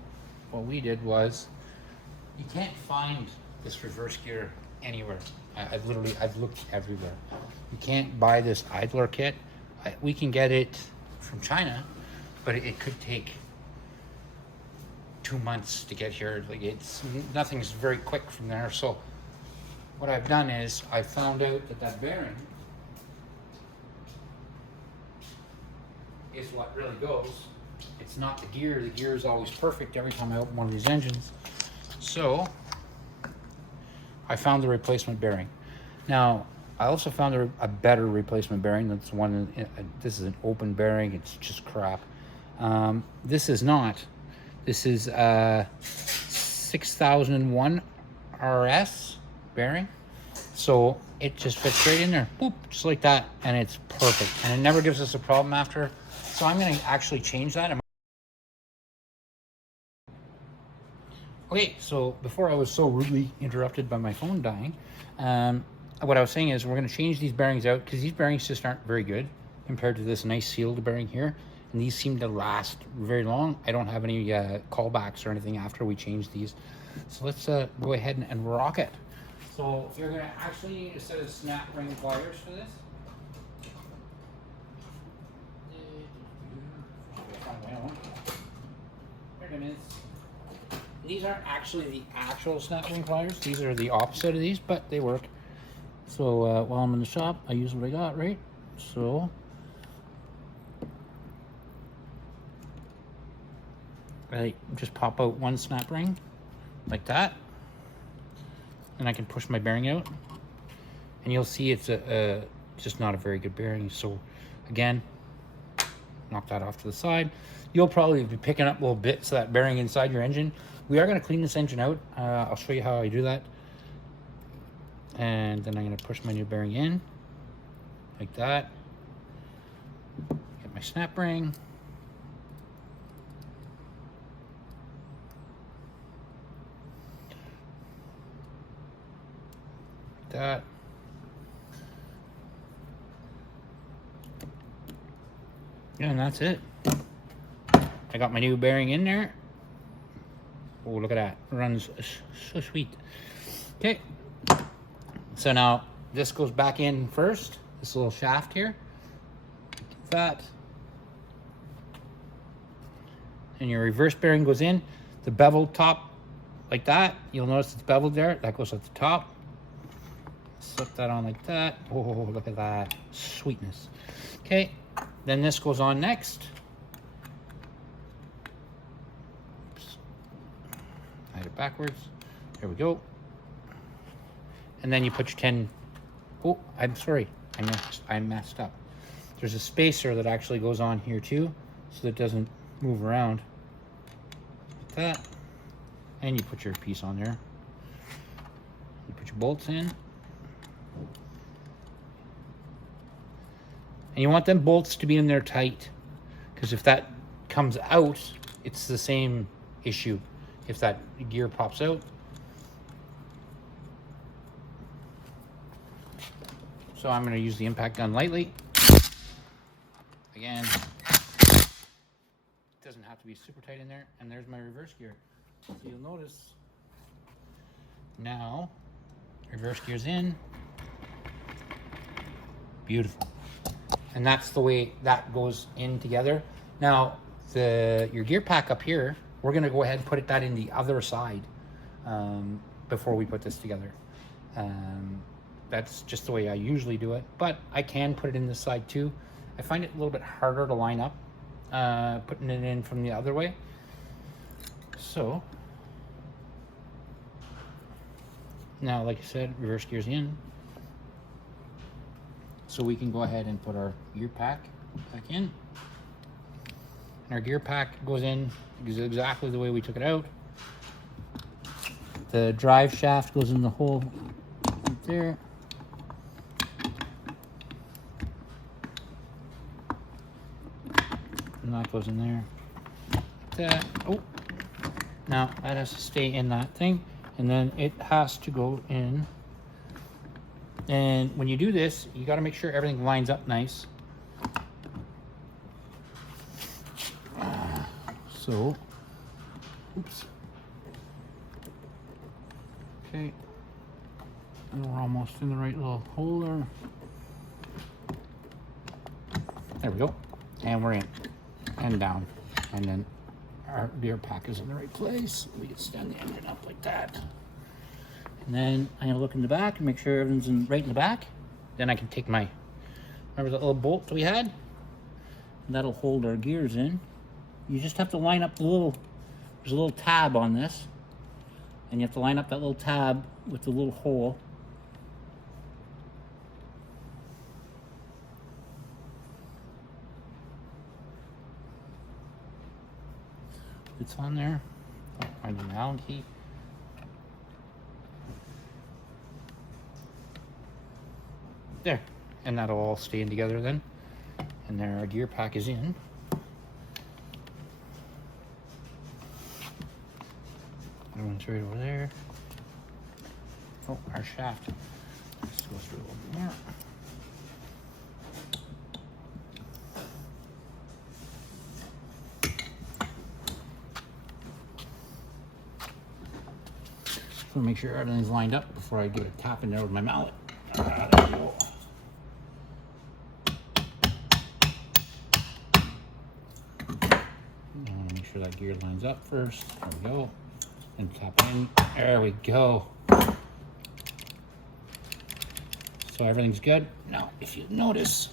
what we did was, you can't find this reverse gear anywhere. I've looked everywhere. You can't buy this idler kit. We can get it from China, but it could take 2 months to get here. Like nothing's very quick from there. So what I've done is I found out that bearing is what really goes. It's not the gear. The gear is always perfect every time I open one of these engines. So I found the replacement bearing. Now I also found a better replacement bearing. That's one. This is an open bearing. It's just crap. This is not. This is 6001 RS bearing. So it just fits straight in there, boop, just like that, and it's perfect. And it never gives us a problem after. So I'm going to actually change that. Okay, so before I was so rudely interrupted by my phone dying, what I was saying is we're going to change these bearings out because these bearings just aren't very good compared to this nice sealed bearing here. And these seem to last very long. I don't have any callbacks or anything after we change these. So let's go ahead and rock it. So you're going to actually need a set of snap ring pliers for this. There it is. These aren't actually the actual snap ring pliers. These are the opposite of these, but they work. So while I'm in the shop, I use what I got, right? So I just pop out one snap ring like that, and I can push my bearing out, and you'll see it's just not a very good bearing. So again, knock that off to the side. You'll probably be picking up little bits of that bearing inside your engine. We are going to clean this engine out. I'll show you how I do that. And then I'm going to push my new bearing in like that. Get my snap ring. Like that. And that's it. I got my new bearing in there. Oh, look at that. It runs so sweet. Okay. So now this goes back in first. This little shaft here. That. And your reverse bearing goes in. The bevel top like that. You'll notice it's beveled there. That goes at the top. Slip that on like that. Oh, look at that. Sweetness. Okay. Then this goes on next. Oops. Hide it backwards. There we go. And then you put your 10. Oh, I'm sorry. I messed up. There's a spacer that actually goes on here too, so that it doesn't move around. Like that. And you put your piece on there. You put your bolts in. And you want them bolts to be in there tight, because if that comes out, it's the same issue. If that gear pops out. So I'm going to use the impact gun lightly. Again, it doesn't have to be super tight in there. And there's my reverse gear. So you'll notice now, reverse gear's in. Beautiful. And that's the way that goes in together. Now, your gear pack up here, we're going to go ahead and put that in the other side before we put this together. That's just the way I usually do it, but I can put it in this side too. I find it a little bit harder to line up putting it in from the other way. So now, like I said, reverse gear's in. So we can go ahead and put our gear pack back in. And our gear pack goes in exactly the way we took it out. The drive shaft goes in the hole right there. And that goes in there. Like that. Oh, now that has to stay in that thing, and then it has to go in. And when you do this, you got to make sure everything lines up nice. So, oops. Okay, and we're almost in the right little holder. There we go, and we're in and down, and then our gear pack is in the right place. We can stand the engine up like that. And then I'm gonna look in the back and make sure everything's right in the back. Then I can take my, remember the little bolt that we had? And that'll hold our gears in. You just have to line up the little, there's a little tab on this. And you have to line up that little tab with the little hole. It's on there. Oh, find an Allen key. There, and that'll all stay in together then. And there our gear pack is in. That one's right over there. Oh, our shaft. Let's go through a little bit more. So make sure everything's lined up before I do a tap in there with my mallet. There we go. Make sure that gear lines up first. There we go. And tap in. There we go. So everything's good. Now, if you notice,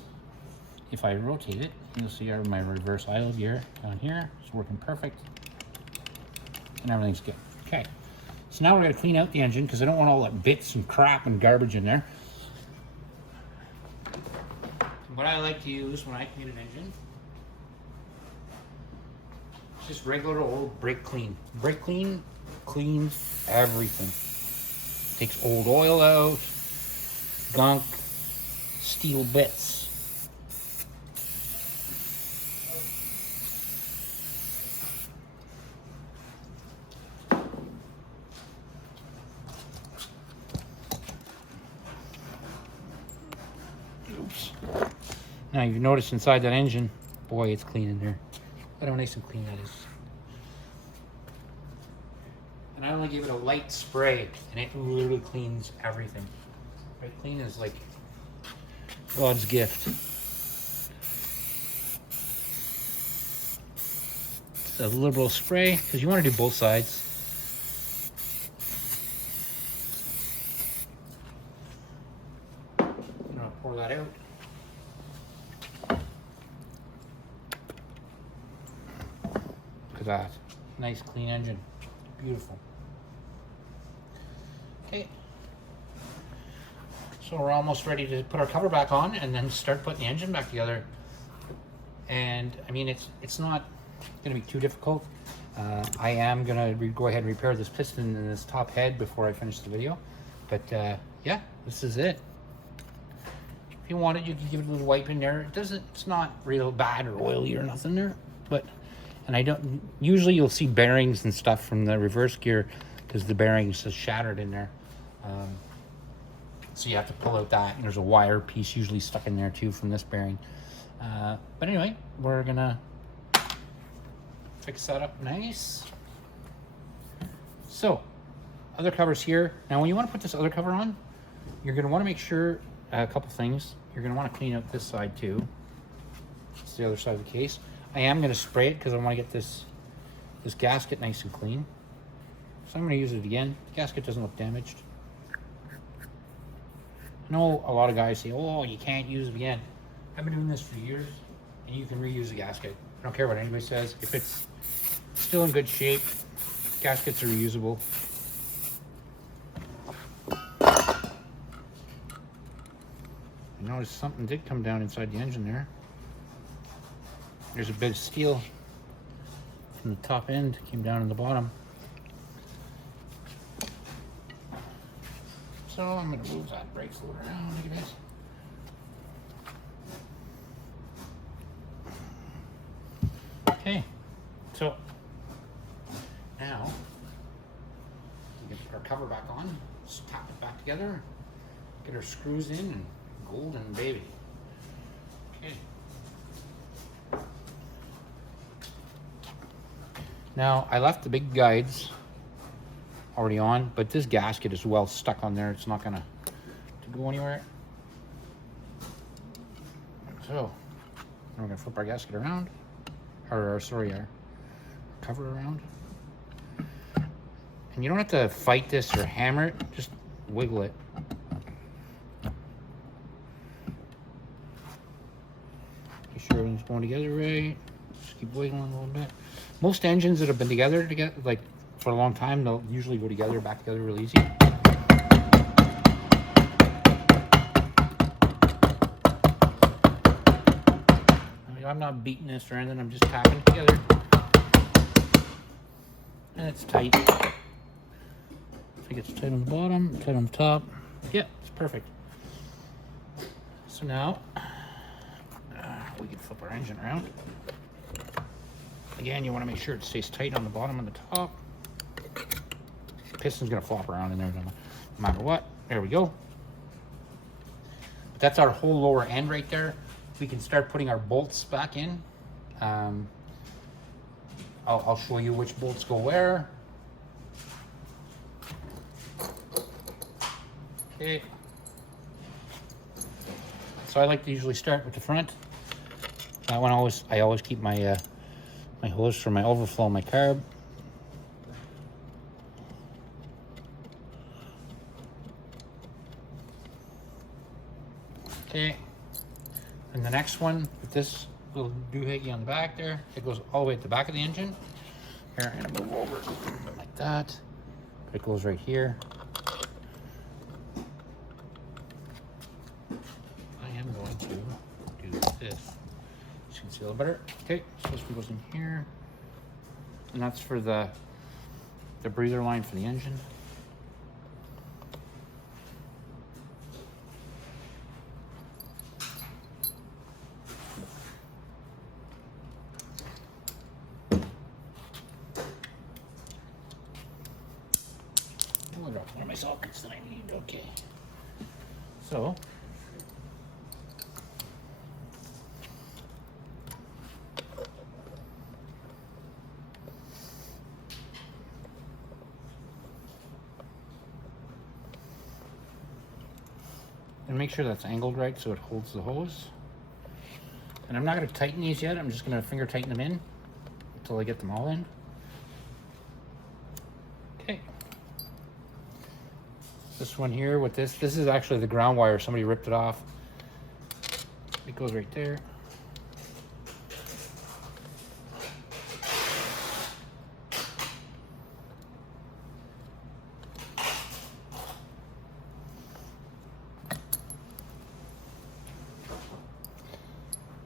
if I rotate it, you'll see my reverse idle gear down here. It's working perfect. And everything's good. Okay. So now we're going to clean out the engine because I don't want all that bits and crap and garbage in there. What I like to use when I clean an engine is just regular old brake clean. Brake clean cleans everything. Takes old oil out, gunk, steel bits. Oops. Now you've noticed inside that engine, Boy, it's clean in there. Look how nice and clean that is. And I only give it a light spray, and it literally cleans everything. Right? Clean is like God's gift. It's a liberal spray, because you want to do both sides. I'm going to pour that out. Look at that. Nice clean engine. Beautiful. Okay, so we're almost ready to put our cover back on and then start putting the engine back together. And I mean, it's not going to be too difficult. I am going to go ahead and repair this piston and this top head before I finish the video. But yeah, this is it. If you want it, you can give it a little wipe in there. It's not real bad or oily or nothing there. But, and I don't, usually you'll see bearings and stuff from the reverse gear because the bearings is shattered in there. So you have to pull out that, and there's a wire piece usually stuck in there too from this bearing. But anyway, we're gonna fix that up nice. So, other covers here. Now when you want to put this other cover on, you're gonna want to make sure a couple things. You're gonna want to clean out this side too. It's the other side of the case. I am gonna spray it because I want to get this gasket nice and clean. So I'm going to use it again. The gasket doesn't look damaged. I know a lot of guys say, oh, you can't use it again. I've been doing this for years, and you can reuse the gasket. I don't care what anybody says. If it's still in good shape, gaskets are reusable. I noticed something did come down inside the engine there. There's a bit of steel from the top end, came down in the bottom. So I'm going to move that brake fluid around. Look at this. Okay, so now we get our cover back on. Just tap it back together. Get our screws in and golden baby. Okay. Now I left the big guides already on, but this gasket is well stuck on there. It's not gonna go anywhere. So we're gonna flip our gasket around, or sorry, our cover around. And you don't have to fight this or hammer it, just wiggle it. Make sure everything's going together right. Just keep wiggling a little bit. Most engines that have been together like for a long time, they'll usually go together, back together real easy. I'm not beating this or anything, I'm just tapping it together. And it's tight. I think it's tight on the bottom, tight on the top. Yeah, it's perfect. So now, we can flip our engine around. Again, you want to make sure it stays tight on the bottom and the top. Piston's gonna flop around in there no matter what. There we go. But that's our whole lower end right there. We can start putting our bolts back in. I'll show you which bolts go where. Okay. So I like to usually start with the front. That one I always keep my my hose for my overflow, my carb. Okay, and the next one with this little doohickey on the back there, it goes all the way at the back of the engine. Here, I'm gonna move over like that. But it goes right here. I am going to do this. You can see a little better. Okay, so this one goes in here, and that's for the breather line for the engine. I dropped one of my sockets that I need. Okay, so And make sure that's angled right so it holds the hose. And I'm not going to tighten these yet. I'm just going to finger tighten them in until I get them all in. Okay. This one here with this is actually the ground wire. Somebody ripped it off. It goes right there.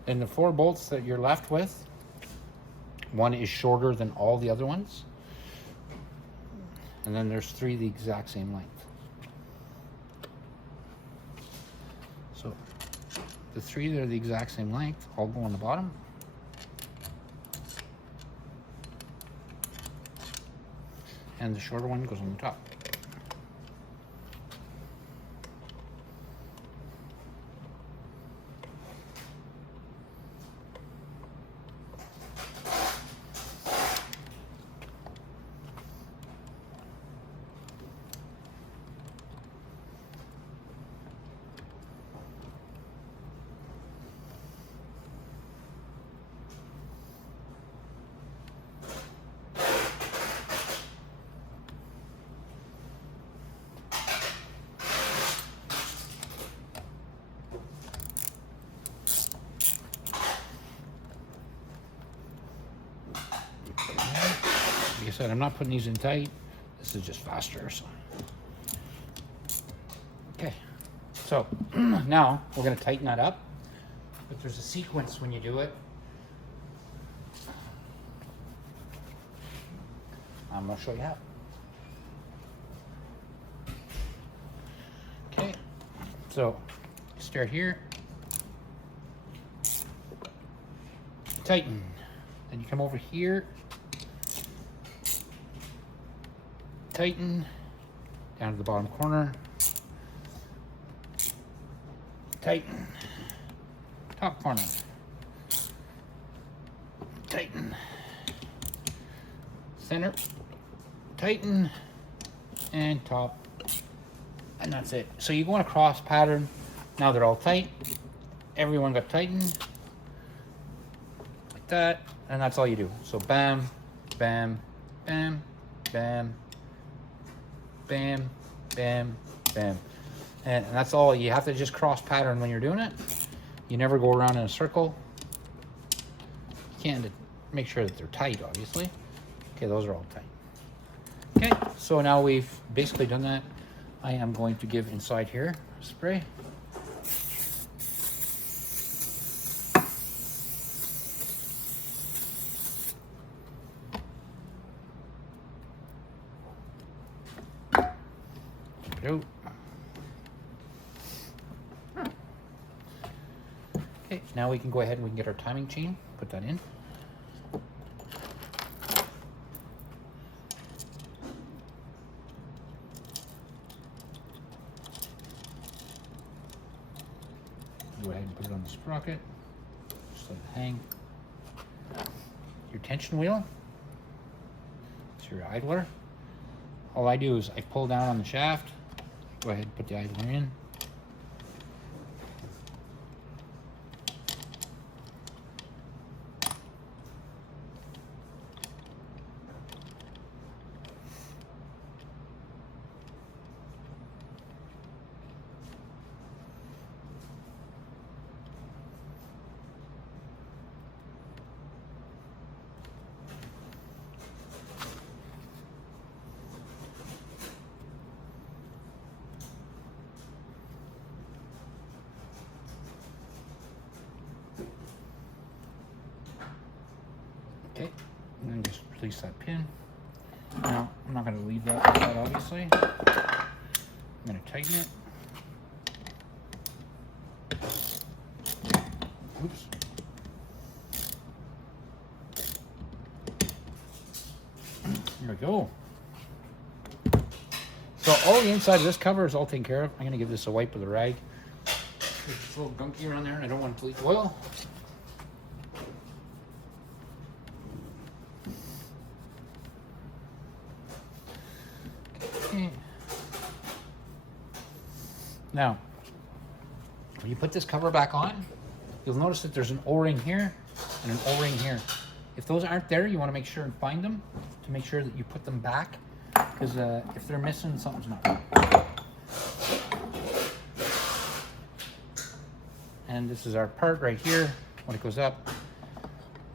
And the 4 bolts that you're left with, one is shorter than all the other ones. And then there's 3 the exact same length. So the 3 that are the exact same length all go on the bottom. And the shorter one goes on the top. Like I said, I'm not putting these in tight. This is just faster. So. Okay, so now we're going to tighten that up. But there's a sequence when you do it. I'm going to show you how. Okay, so start here. Tighten. Then you come over here. Tighten down to the bottom corner. Tighten top corner. Tighten center. Tighten and top, and that's it. So you go in a cross pattern. Now they're all tight. Everyone got tightened like that, and that's all you do. So bam, bam, bam, bam, bam, bam, bam. And that's all. You have to just cross pattern when you're doing it. You never go around in a circle. You can't make sure that they're tight, obviously. Okay, those are all tight. Okay, so now we've basically done that. I am going to give inside here a spray. Okay, now we can go ahead and we can get our timing chain, put that in. Go ahead and put it on the sprocket, just let it hang. Your tension wheel, it's your idler. All I do is I pull down on the shaft, go ahead and put the idler in. Okay, and then just release that pin. Now, I'm not going to leave that like that, obviously. I'm going to tighten it. Oops. Here we go. So all the inside of this cover is all taken care of. I'm going to give this a wipe with a rag. There's a little gunky around there and I don't want to leak oil. Now, When you put this cover back on, you'll notice that there's an O-ring here and an O-ring here. If those aren't there, you want to make sure and find them to make sure that you put them back, because if they're missing, something's not right. And this is our part right here. When it goes up,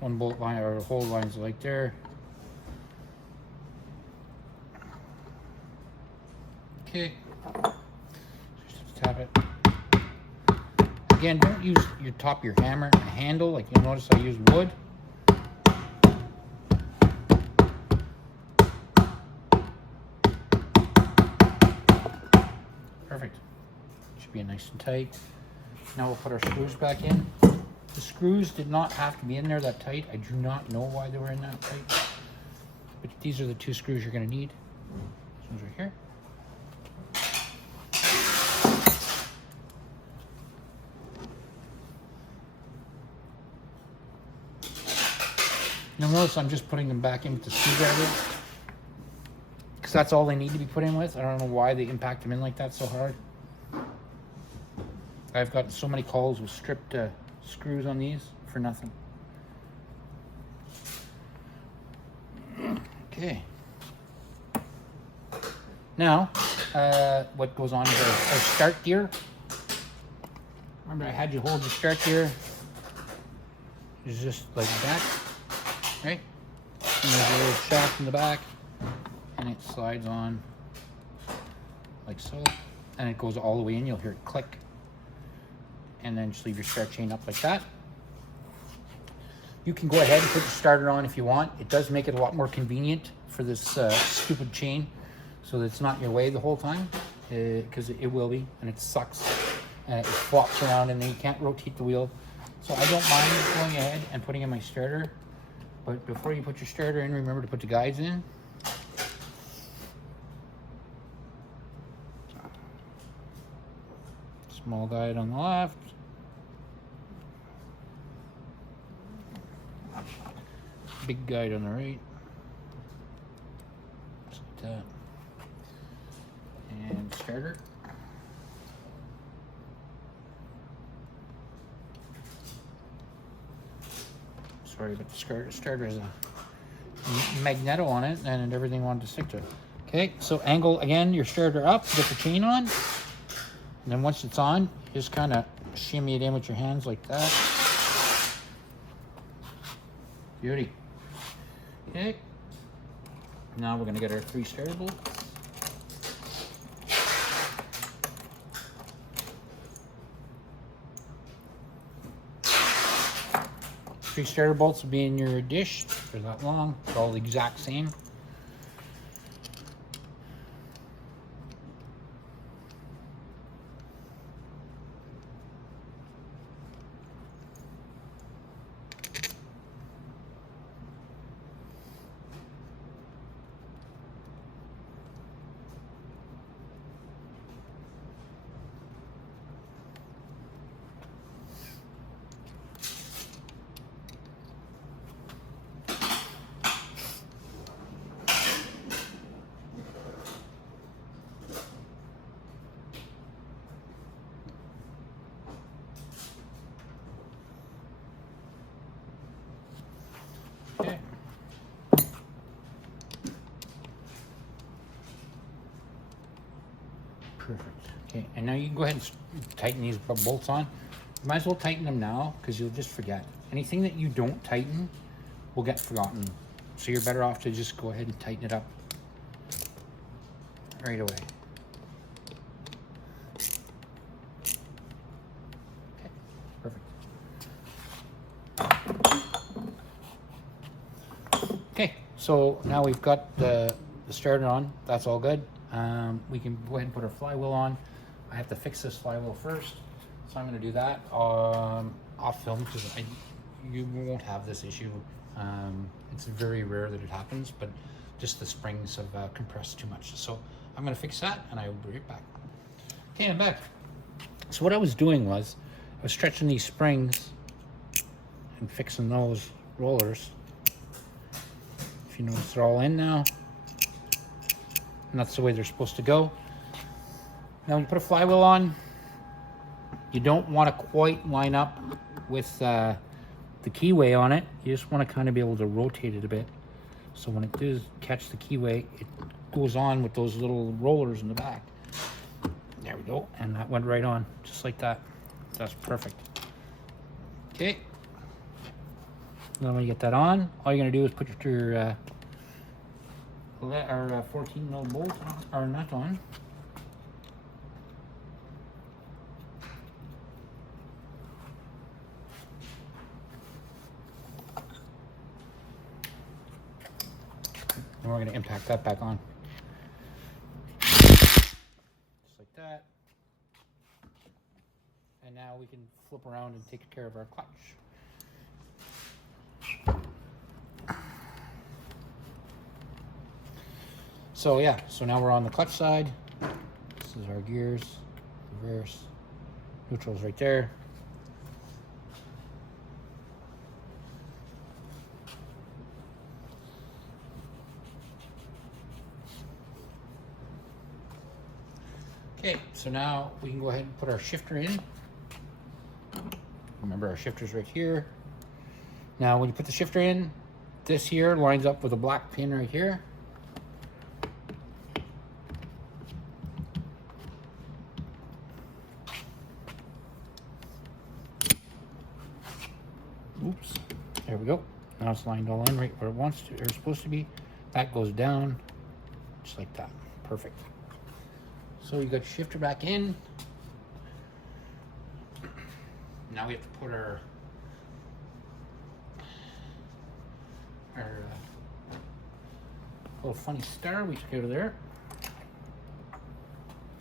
one bolt line or hole lines like there. Okay, just tap it. Again, don't use your top of your hammer a handle. Like you'll notice I use wood. Perfect. Should be nice and tight. Now we'll put our screws back in. The screws did not have to be in there that tight. I do not know why they were in that tight. But these are the 2 screws you're going to need. This one's right here. You'll notice I'm just putting them back in with the screwdriver, because that's all they need to be put in with. I don't know why they impact them in like that so hard. I've got so many calls with stripped screws on these for nothing. Okay. Now, what goes on is our start gear. Remember, I had you hold the start gear. It's just like that. Right? And there's a little shaft in the back, and it slides on like so, and it goes all the way in. You'll hear it click, and then just leave your start chain up like that. You can go ahead and put the starter on if you want. It does make it a lot more convenient for this stupid chain, so that it's not in your way the whole time, because it will be, and it sucks. It flops around, and then you can't rotate the wheel. So I don't mind going ahead and putting in my starter. But before you put your starter in, remember to put the guides in. Small guide on the left. Big guide on the right. Just like that. And starter. Sorry, but the starter has a magneto on it, and everything wanted to stick to it. Okay, so angle again your starter up, get the chain on, and then once it's on, just kind of shimmy it in with your hands like that. Beauty. Okay, now we're going to get our 3 starter bolts. Three starter bolts will be in your dish. They're that long. They're all the exact same. Okay. Perfect. Okay, and now you can go ahead and tighten these bolts on. You might as well tighten them now, because you'll just forget. Anything that you don't tighten will get forgotten. So you're better off to just go ahead and tighten it up right away. Okay, perfect. Okay, so now we've got the starter on. That's all good. We can go ahead and put our flywheel on. I have to fix this flywheel first, so I'm going to do that off film, because you won't have this issue. It's very rare that it happens, but just the springs have compressed too much. So I'm going to fix that, and I will be right back. Okay, I'm back. So what I was doing was I was stretching these springs and fixing those rollers. If you notice, they're all in now, and that's the way they're supposed to go. Now when you put a flywheel on, You don't want to quite line up with the keyway on it. You just want to kind of be able to rotate it a bit. So when it does catch the keyway, it goes on with those little rollers in the back. There we go. And that went right on, just like that. That's perfect. Okay. Now when you get that on, all you're going to do is put your 14 mil bolt or nut on. And we're going to impact that back on. Just like that. And now we can flip around and take care of our clutch. So yeah, so now we're on the clutch side. This is our gears, reverse, neutral's right there. Okay, so now we can go ahead and put our shifter in. Remember, our shifter's right here. Now when you put the shifter in, this here lines up with a black pin right here. Oops, there we go. Now it's lined all in right where it wants to, or it's supposed to be. That goes down, just like that. Perfect. So you got your shifter back in. Now we have to put our little funny star we took out of there.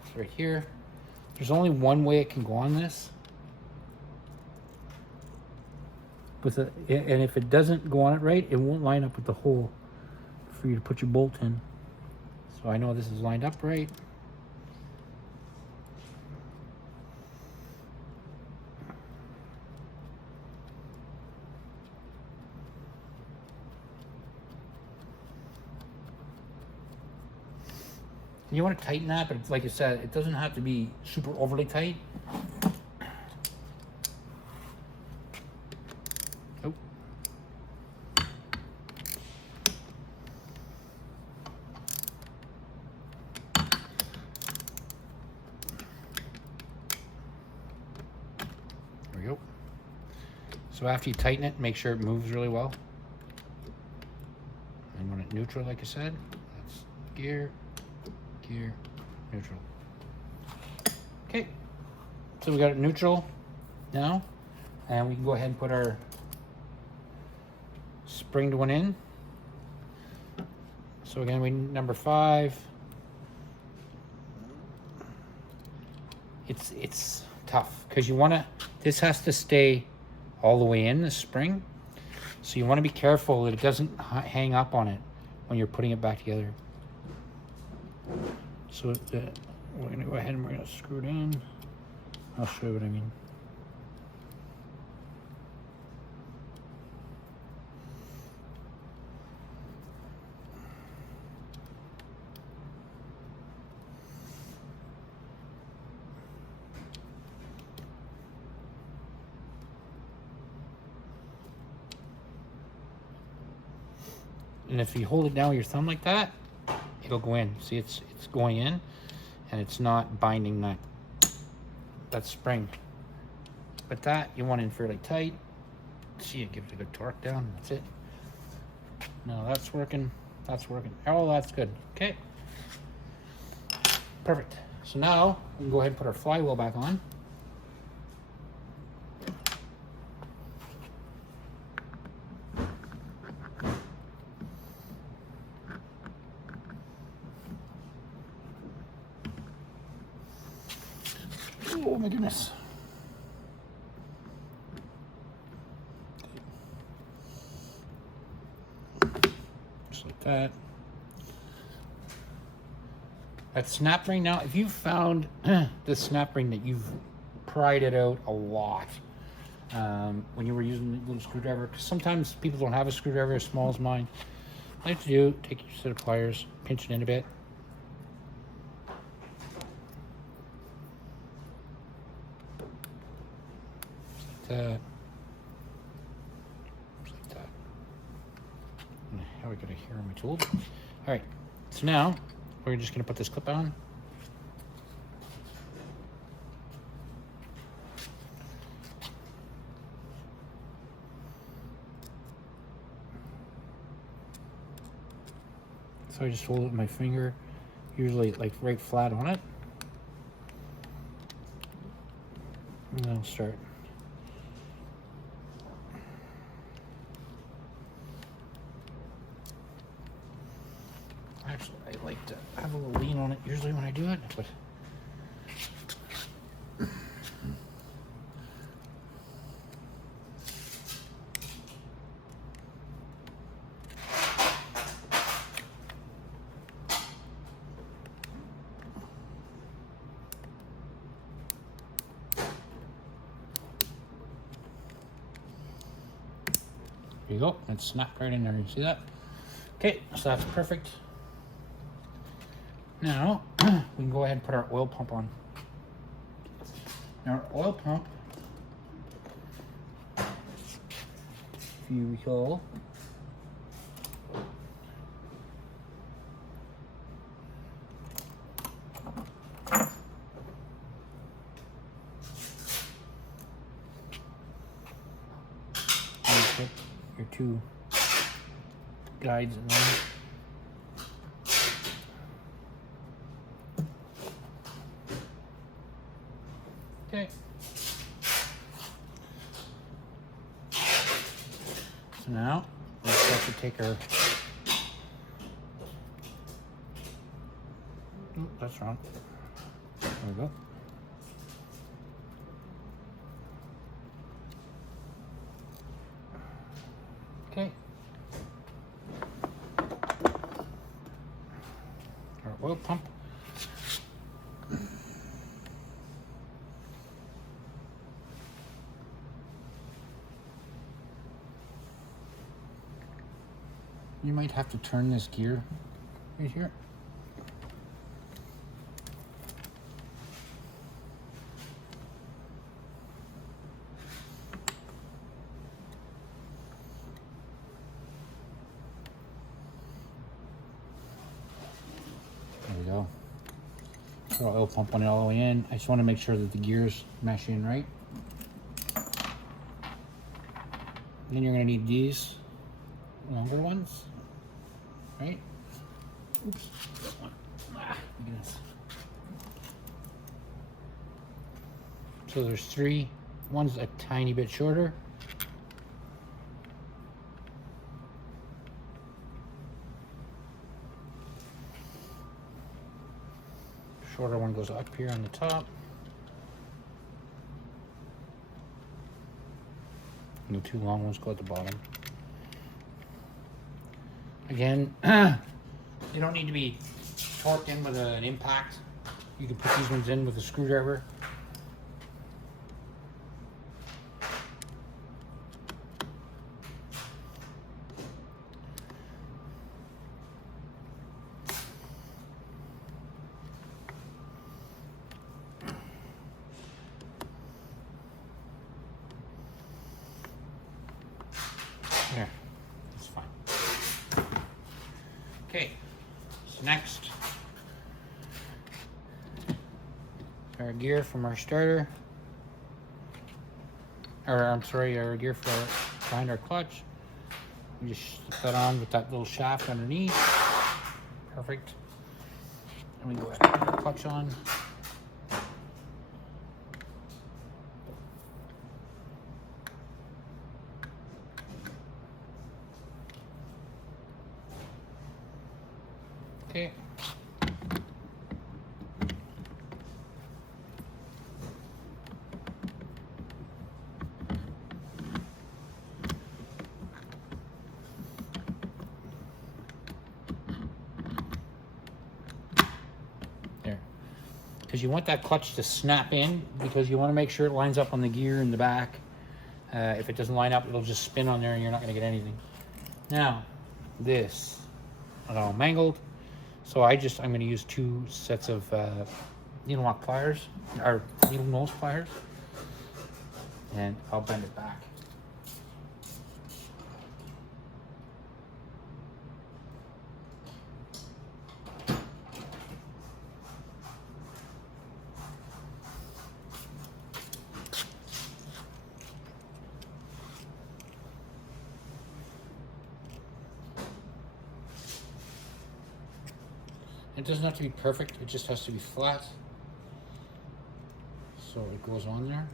It's right here. There's only one way it can go on this. And if it doesn't go on it right, it won't line up with the hole for you to put your bolt in. So I know this is lined up right. You want to tighten that, but like I said, it doesn't have to be super overly tight. Oh. There we go. So after you tighten it, make sure it moves really well. And when it's neutral, like I said, that's gear, gear, neutral. Okay, so we got it neutral now, and we can go ahead and put our springed one in. So again, we number 5. It's tough because you want to. This has to stay all the way in the spring, so you want to be careful that it doesn't hang up on it when you're putting it back together. So we're going to go ahead and we're going to screw it in. I'll show you what I mean. And if you hold it down with your thumb like that, it'll go in. See, it's going in, and it's not binding that spring. But that you want in fairly tight. See, it gives a good torque down. That's it. No, that's working. That's working. Oh, that's good. Okay. Perfect. So now we can go ahead and put our flywheel back on. Oh my goodness. Just like that. That snap ring now, if you found this snap ring that you've pried it out a lot when you were using the little screwdriver, because sometimes people don't have a screwdriver as small as mine. What you have to do, take your set of pliers, pinch it in a bit. like that. How we got it here on my tool. All right, so now we're just gonna put this clip on. So I just hold it with my finger, usually like right flat on it. And then I'll start. Actually, I like to have a little lean on it usually when I do it, but there you go. It snapped right in there. You see that? Okay, so that's perfect. Now we can go ahead and put our oil pump on. Now our oil pump, if you recall, put your two guides in there. Okay. So now let's have to take our. Oh, that's wrong. There we go. Okay. Our oil pump. You might have to turn this gear right here. There we go. Put our oil pump on it all the way in. I just want to make sure that the gears mesh in right. Then you're going to need these longer ones, right? Oops. Goodness. So there's three. One's a tiny bit shorter. Shorter one goes up here on the top. And the two long ones go at the bottom. Again, you don't need to be torqued in with an impact. You can put these ones in with a screwdriver. There, that's fine. Okay, so next, our gear from our starter, or I'm sorry, our gear for behind our clutch. We just slip that on with that little shaft underneath. Perfect. And we go ahead and put our clutch on. Okay. There. Because you want that clutch to snap in, because you want to make sure it lines up on the gear in the back. If it doesn't line up, it'll just spin on there and you're not going to get anything. Now, this, all mangled. So I'm going to use two sets of needle lock pliers, or needle nose pliers. and I'll bend it back. It doesn't have to be perfect, it just has to be flat. So it goes on there.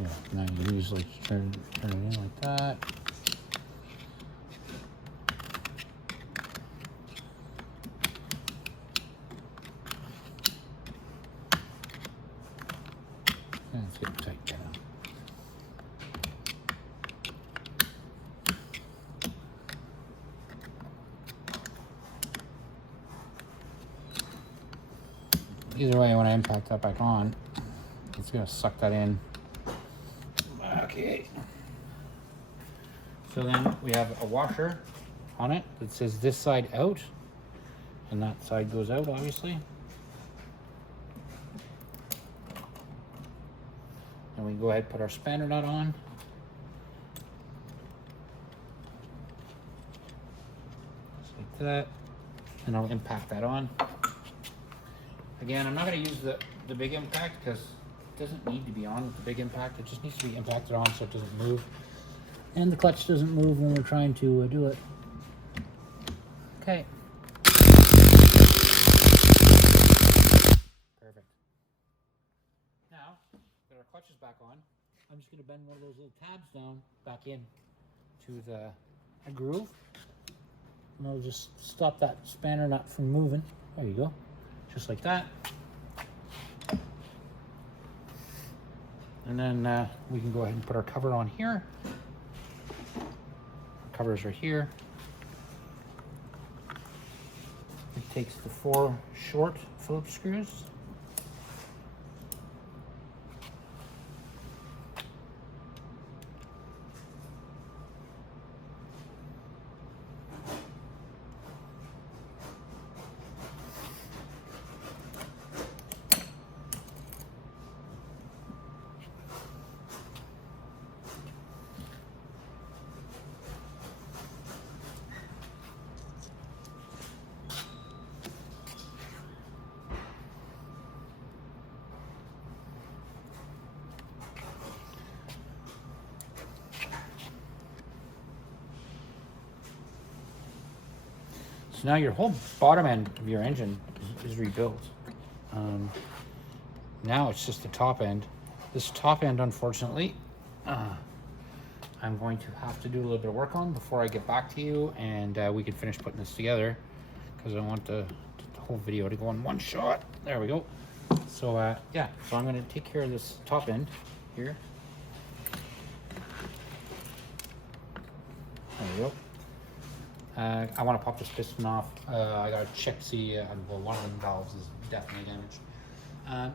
Yeah, now you usually turn it in like that. And it's getting tight down. Either way, when I impact that back on, it's gonna suck that in. Okay. So then we have a washer on it that says this side out, and that side goes out, obviously. And we go ahead and put our spanner nut on. Just like that. And I'll impact that on. Again, I'm not going to use the big impact because it doesn't need to be on with the big impact. It just needs to be impacted on so it doesn't move. And the clutch doesn't move when we're trying to do it. Okay. Perfect. Now, that our clutch is back on, I'm just going to bend one of those little tabs down back in to the groove. And I'll just stop that spanner nut from moving. There you go. Just like that. And then we can go ahead and put our cover on here. Our covers are here. It takes the 4 short Phillips screws. So now your whole bottom end of your engine is rebuilt. Now it's just the top end. This top end, unfortunately, I'm going to have to do a little bit of work on before I get back to you, and we can finish putting this together because I want the whole video to go in one shot. There we go. So yeah, so I'm going to take care of this top end here. There we go. I want to pop this piston off. I got to check to see, well, one of the valves is definitely damaged.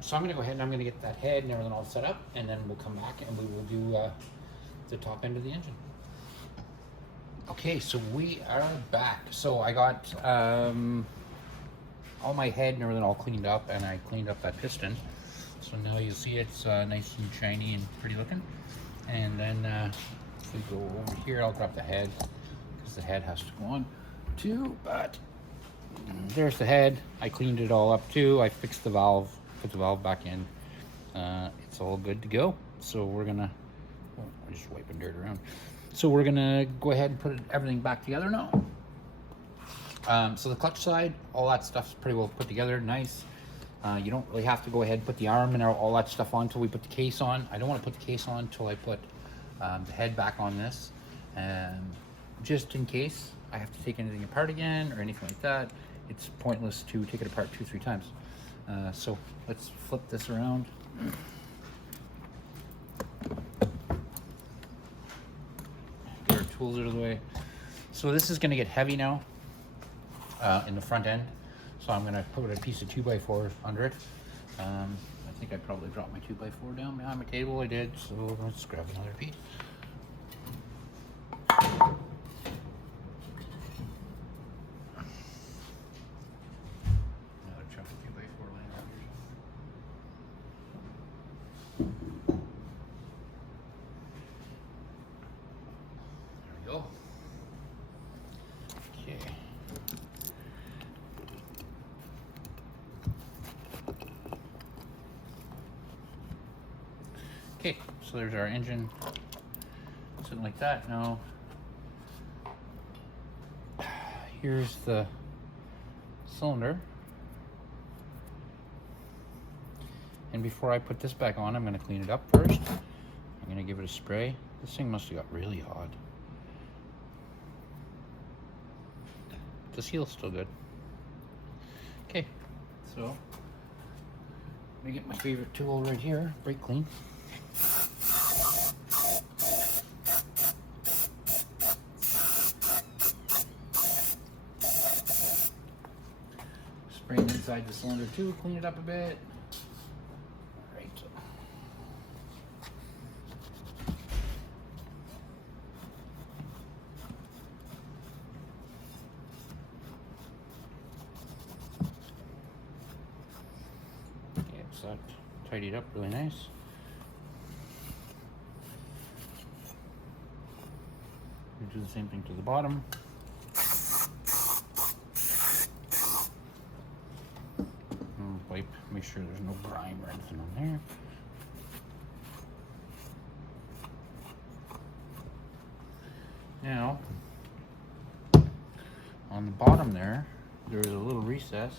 So I'm going to go ahead and I'm going to get that head and everything all set up, and then we'll come back and we will do the top end of the engine. Okay, so we are back. So I got all my head and everything all cleaned up, and I cleaned up that piston. So now you see it's nice and shiny and pretty looking. And then if we go over here, I'll grab the head, because the head has to go on too, but there's the head. I cleaned it all up too. I fixed the valve, put the valve back in. It's all good to go. So we're gonna, I'm just wiping dirt around. So we're gonna go ahead and put everything back together now. So the clutch side, all that stuff's pretty well put together, nice. You don't really have to go ahead and put the arm and all that stuff on until we put the case on. I don't want to put the case on until I put the head back on this. Just in case I have to take anything apart again or anything like that, it's pointless to take it apart 2-3 times. So let's flip this around. Get our tools out of the way. So this is going to get heavy now in the front end. So I'm going to put a piece of 2x4 under it. I think I probably dropped my 2x4 down behind my table. I did, so let's grab another piece. Another chunk of 2x4 laying around here. There we go. Okay. Okay, so there's our engine sitting like that. Now, here's the cylinder. And before I put this back on, I'm going to clean it up first. I'm going to give it a spray. This thing must have got really hot. The seal's still good. Okay, so let me get my favorite tool right here, brake clean. Spray it inside the cylinder too, clean it up a bit. All right. Okay, so that tidied up really nice. We do the same thing to the bottom. Wipe, make sure there's no grime or anything on there. Now, on the bottom there is a little recess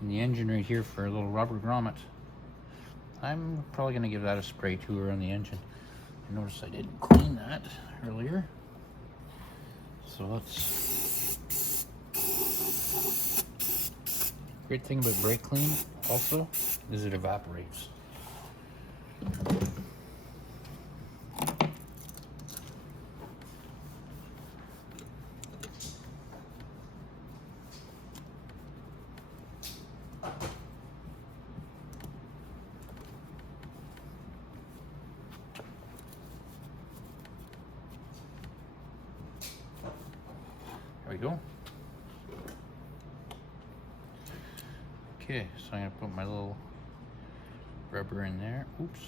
in the engine right here for a little rubber grommet. I'm probably going to give that a spray too around the engine. I noticed I didn't clean that earlier. So let's... Great thing about brake clean also is it evaporates. There we go. Okay, so I'm gonna put my little rubber in there. Oops.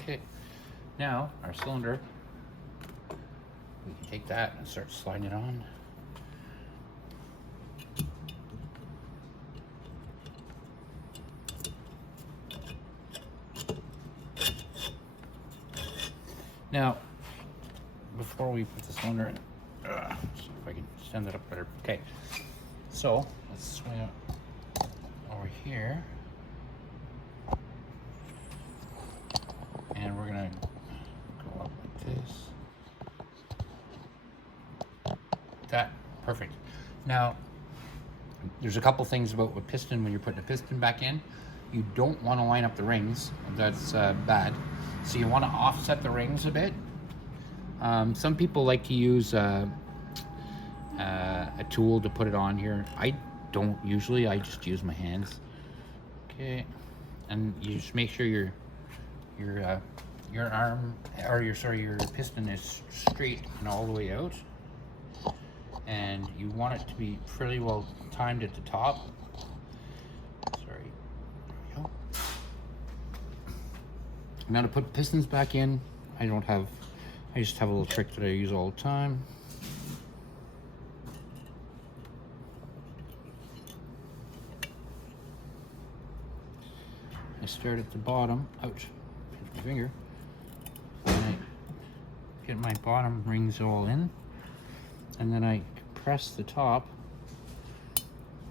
Okay, now our cylinder, we can take that and start sliding it on. Now, before we put the cylinder in, see if I can stand it up better. Okay, so let's swing it over here, and we're gonna go up like this. That, perfect. Now, there's a couple things about with piston. When you're putting a piston back in, you don't want to line up the rings. That's bad. So you want to offset the rings a bit. Some people like to use a tool to put it on here. I don't usually. I just use my hands. Okay, and you just make sure your arm, or your piston is straight and all the way out, and you want it to be fairly well timed at the top. Sorry. There we go. Now to put pistons back in, I just have a little trick that I use all the time. I start at the bottom, ouch, hit my finger, and I get my bottom rings all in, and then I press the top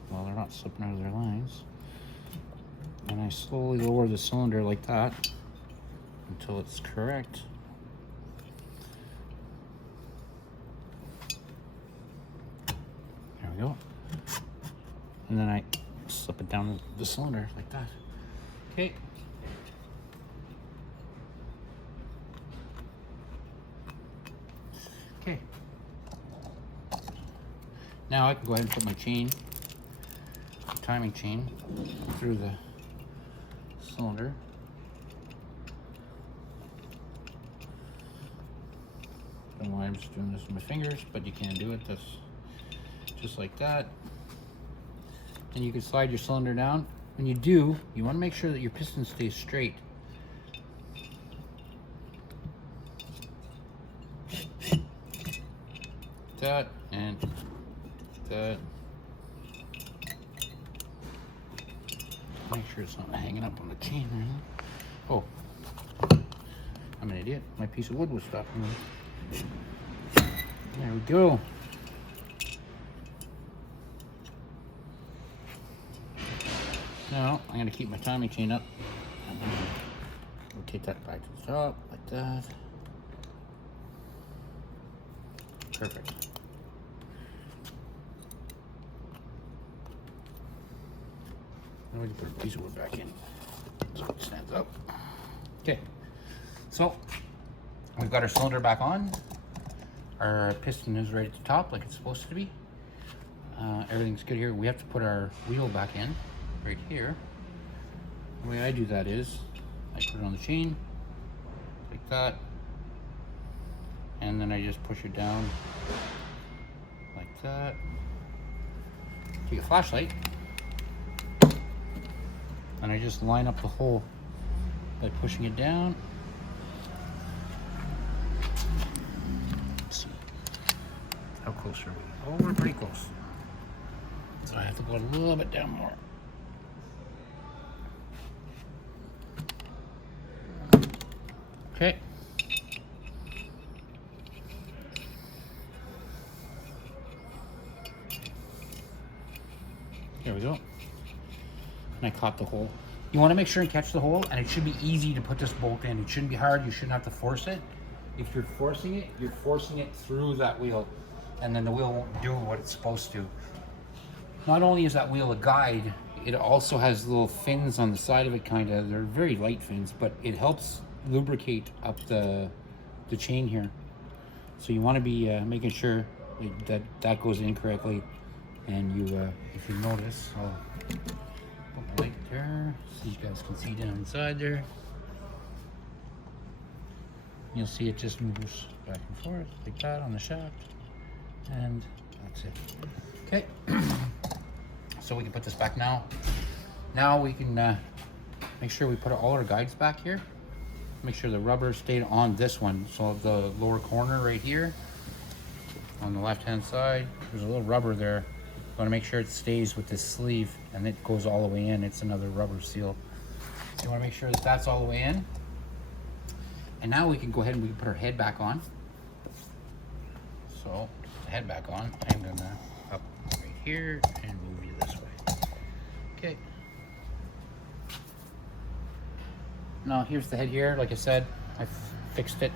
while they're not slipping out of their lines, and I slowly lower the cylinder like that until it's correct. we go. And then I slip it down the cylinder like that. Okay. Okay. Now I can go ahead and put my chain, timing chain, through the cylinder. Don't know why I'm just doing this with my fingers, but you can do it. That's just like that. And you can slide your cylinder down. When you do, you want to make sure that your piston stays straight. That and that. Make sure it's not hanging up on the chain there. Oh, I'm an idiot. My piece of wood was stopping me. There we go. Now I'm going to keep my timing chain up and then rotate that back to the top like that. Perfect. Now we can put a piece of wood back in so it stands up. Okay, so we've got our cylinder back on. Our piston is right at the top like it's supposed to be. Everything's good here. We have to put our wheel back in right here. The way I do that is I put it on the chain like that, and then I just push it down like that. Take a flashlight and I just line up the hole by pushing it down. Let's see, how close are we? Oh, we're pretty close. So I have to go a little bit down more. Okay. There we go. And I caught the hole. You want to make sure and catch the hole, and it should be easy to put this bolt in. It shouldn't be hard. You shouldn't have to force it. If you're forcing it through that wheel, and then the wheel won't do what it's supposed to. Not only is that wheel a guide, it also has little fins on the side of it, kind of. They're very light fins, but it helps lubricate up the chain here. So you want to be making sure that goes in correctly. And you, if you notice, I'll put the light there so you guys can see down inside there. You'll see it just moves back and forth like that on the shaft, and that's it. Okay. So we can put this back now. Now we can make sure we put all our guides back here. Make sure the rubber stayed on this one. So the lower corner right here on the left hand side, there's a little rubber there. You want to make sure it stays with this sleeve and it goes all the way in. It's another rubber seal. So you want to make sure that that's all the way in. And now we can go ahead and we can put our head back on. So the head back on, I'm gonna up right here and move you this way. Okay. Now here's the head here. Like I said, I fixed it,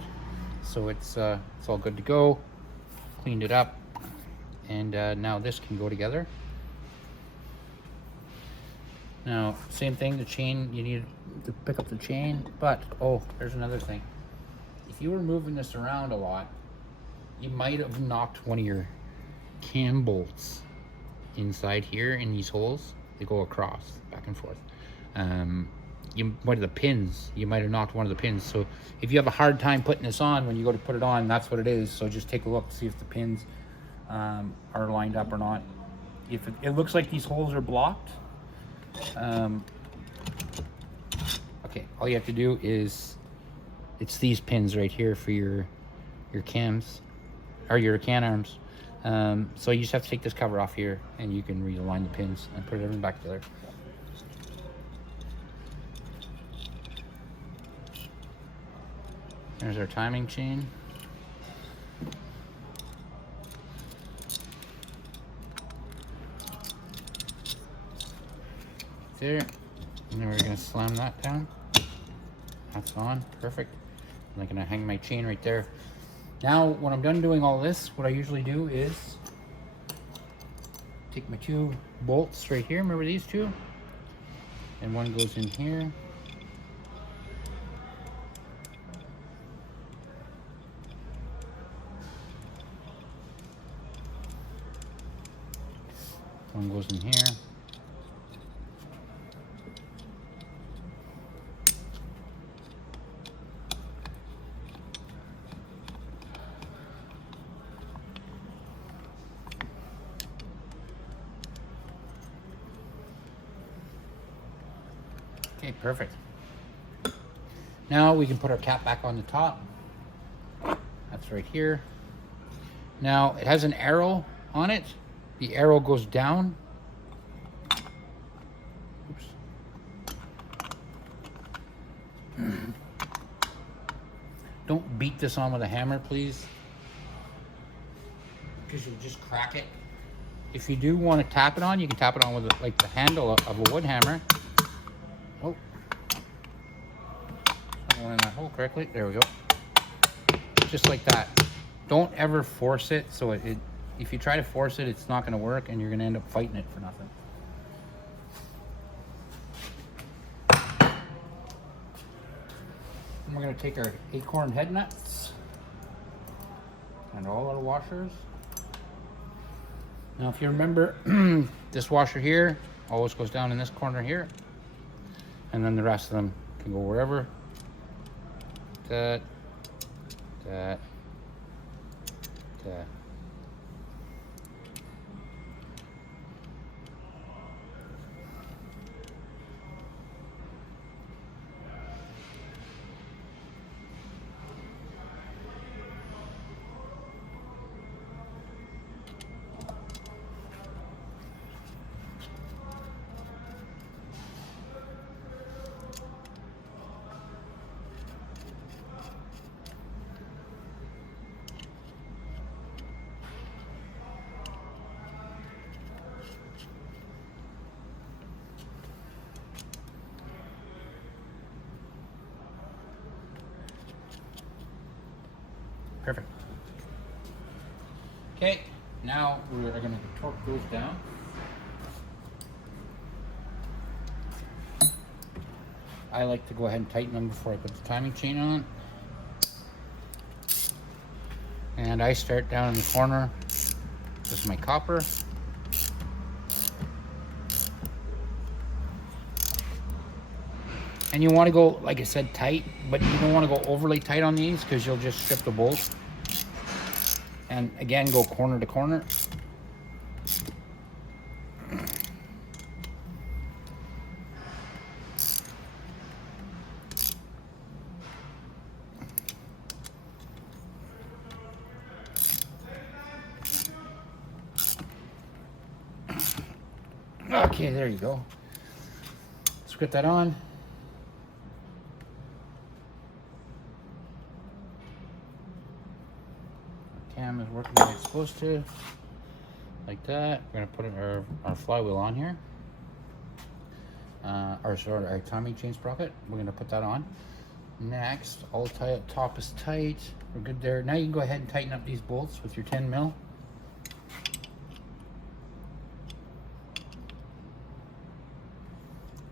so it's all good to go. Cleaned it up, and now this can go together. Now same thing, the chain, you need to pick up the chain, but oh, there's another thing. If you were moving this around a lot, you might have knocked one of your cam bolts inside here in these holes. They go across, back and forth. One of the pins, you might have knocked one of the pins. So if you have a hard time putting this on, when you go to put it on, that's what it is. So just take a look to see if the pins are lined up or not. If it looks like these holes are blocked, okay, all you have to do is, it's these pins right here for your cams, or your can arms. So you just have to take this cover off here, and you can realign the pins and put everything back together. There's our timing chain. There. And then we're going to slam that down. That's on. Perfect. I'm going to hang my chain right there. Now, when I'm done doing all this, what I usually do is take my 2 bolts right here. Remember these 2? And one goes in here. One goes in here. Okay, perfect. Now we can put our cap back on the top. That's right here. Now it has an arrow on it. The arrow goes down. Oops. Don't beat this on with a hammer, please, because you'll just crack it. If you do want to tap it on, you can tap it on with like the handle of a wood hammer. Oh, going in that hole correctly. There we go. Just like that. Don't ever force it. So if you try to force it, it's not going to work, and you're going to end up fighting it for nothing. And we're going to take our acorn head nuts and all our washers. Now, if you remember, this washer here always goes down in this corner here, and then the rest of them can go wherever. That. Perfect. Okay, now we are going to torque those down. I like to go ahead and tighten them before I put the timing chain on. And I start down in the corner. This is my copper. And you want to go, like I said, tight, but you don't want to go overly tight on these because you'll just strip the bolts. And again, go corner to corner. Okay, there you go. Let's get that on. Cam is working like it's supposed to, like that. We're gonna put our flywheel on here. Our timing chain sprocket. We're gonna put that on. Next, all top is tight. We're good there. Now you can go ahead and tighten up these bolts with your 10 mil.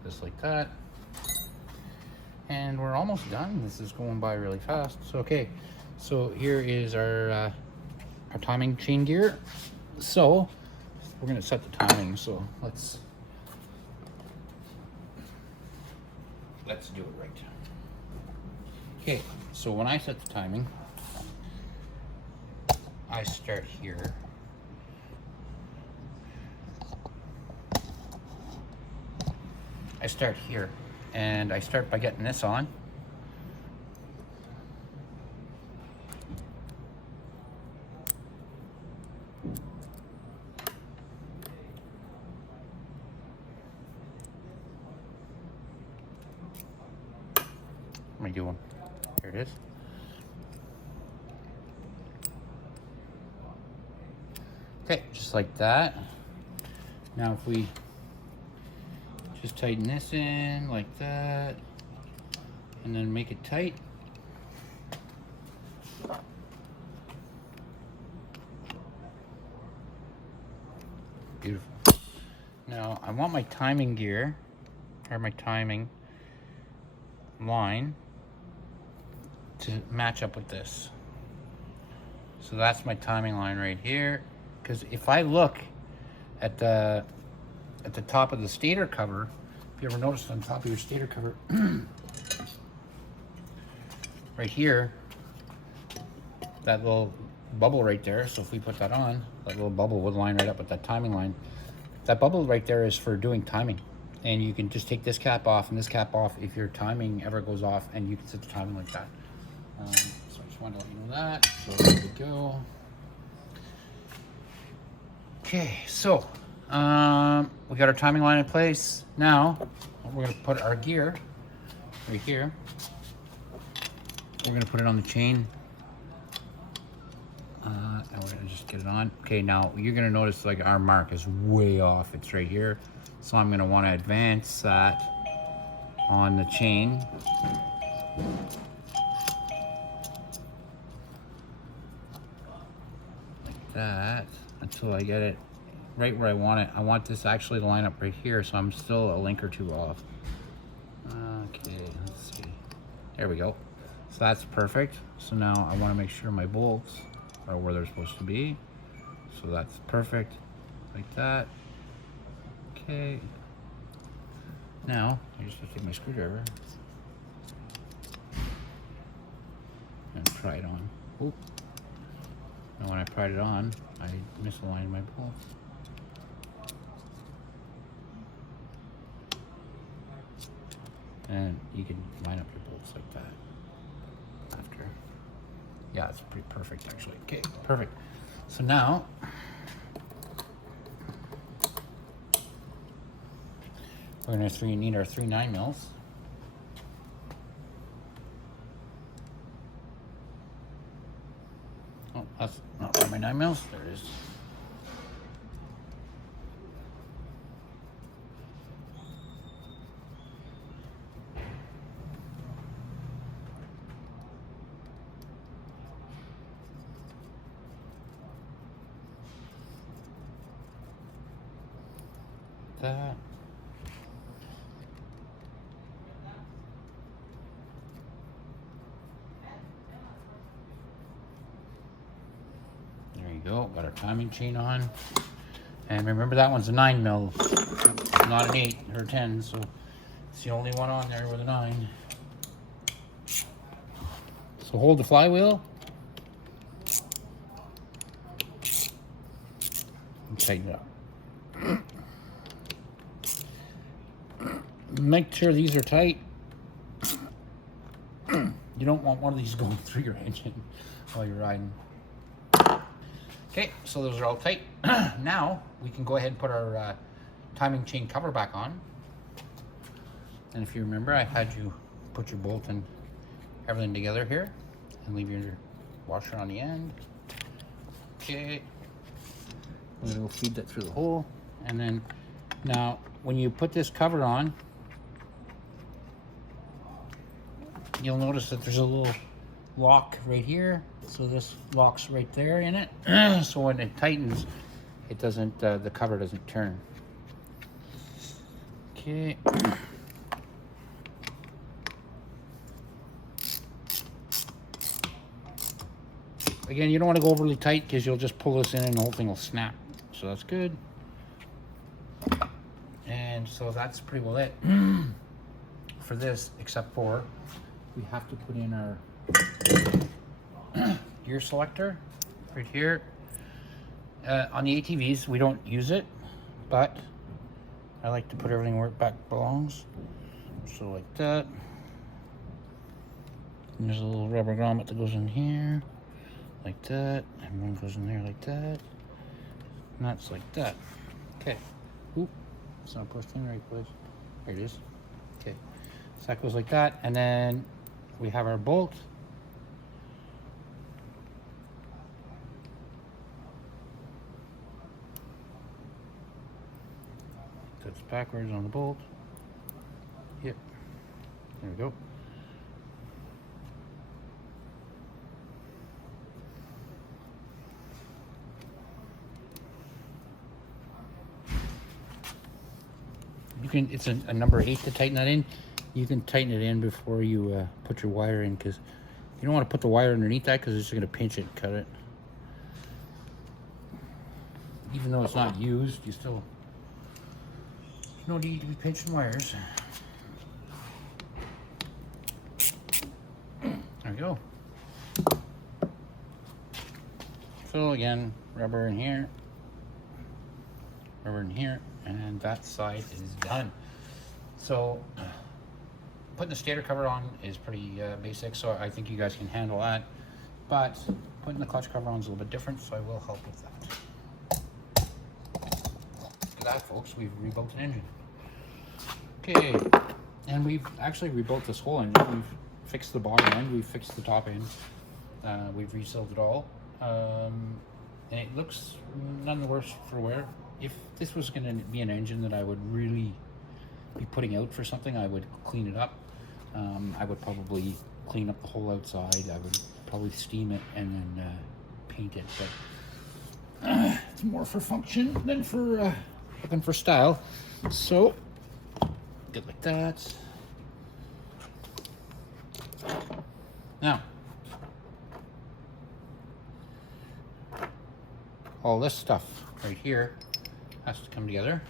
Just like that. And we're almost done. This is going by really fast. So okay, so here is our timing chain gear. So we're gonna set the timing. So let's do it right. Okay, so when I set the timing, I start here. And I start by getting this on. What am I doing? Here it is. Okay, just like that. Now if we just tighten this in like that, and then make it tight. Beautiful. Now I want my timing gear, or my timing line, to match up with this. So that's my timing line right here. Because if I look at the top of the stator cover, if you ever noticed on top of your stator cover, right here, that little bubble right there, so if we put that on, that little bubble would line right up with that timing line. That bubble right there is for doing timing. And you can just take this cap off and this cap off if your timing ever goes off, and you can set the timing like that. So I just wanted to let you know that. So there we go. Okay, so we got our timing line in place. Now we're going to put our gear right here. We're going to put it on the chain. And we're going to just get it on. Okay, now you're going to notice like our mark is way off. It's right here. So I'm going to want to advance that on the chain. Like that, until I get it right where I want it. I want this actually to line up right here, so I'm still a link or two off. Okay, let's see. There we go. So that's perfect. So now I want to make sure my bolts are where they're supposed to be. So that's perfect, like that. Okay. Now I just have to take my screwdriver and pry it on. Oop. And when I pried it on, I misaligned my bolts. And you can line up your bolts like that after. Yeah, it's pretty perfect actually. Okay, perfect. So now we're going to need our 3 9mm. Oh, that's not where my 9mm. There it is. That. There you go. Got our timing chain on. And remember that one's a 9mm, not an 8 or 10, so it's the only one on there with a 9. So hold the flywheel and tighten it up. Make sure these are tight. You don't want one of these going through your engine while you're riding. Okay, so those are all tight. Now we can go ahead and put our timing chain cover back on. And if you remember, I had you put your bolt and everything together here and leave your washer on the end. Okay, we're gonna go feed that through the hole. And then now when you put this cover on, you'll notice that there's a little lock right here. So this locks right there in it. So when it tightens, it doesn't, the cover doesn't turn. Okay. Again, you don't want to go overly tight because you'll just pull this in and the whole thing will snap. So that's good. And so that's pretty well it for this, except for we have to put in our gear selector right here. On the ATVs, we don't use it, but I like to put everything where it back belongs. So like that. And there's a little rubber grommet that goes in here, like that. And one goes in there like that. And that's like that. Okay. Oop. It's not pushed in the right place. There it is. Okay. So that goes like that. And then we have our bolt. That's backwards on the bolt. Yep. There we go. You can, it's a number 8 to tighten that in. You can tighten it in before you put your wire in, because you don't want to put the wire underneath that, because it's just going to pinch it and cut it. Even though it's not used, you still, there's no need to be pinching wires. There we go. So again, rubber in here, and that side is done. So putting the stator cover on is pretty basic, so I think you guys can handle that. But putting the clutch cover on is a little bit different, so I will help with that. Look at that, folks, we've rebuilt an engine. Okay, and we've actually rebuilt this whole engine. We've fixed the bottom end, we've fixed the top end, we've resealed it all. And it looks none the worse for wear. If this was going to be an engine that I would really be putting out for something, I would clean it up. I would probably clean up the whole outside. I would probably steam it and then paint it. But it's more for function than for looking for style. So good like that. Now, all this stuff right here has to come together.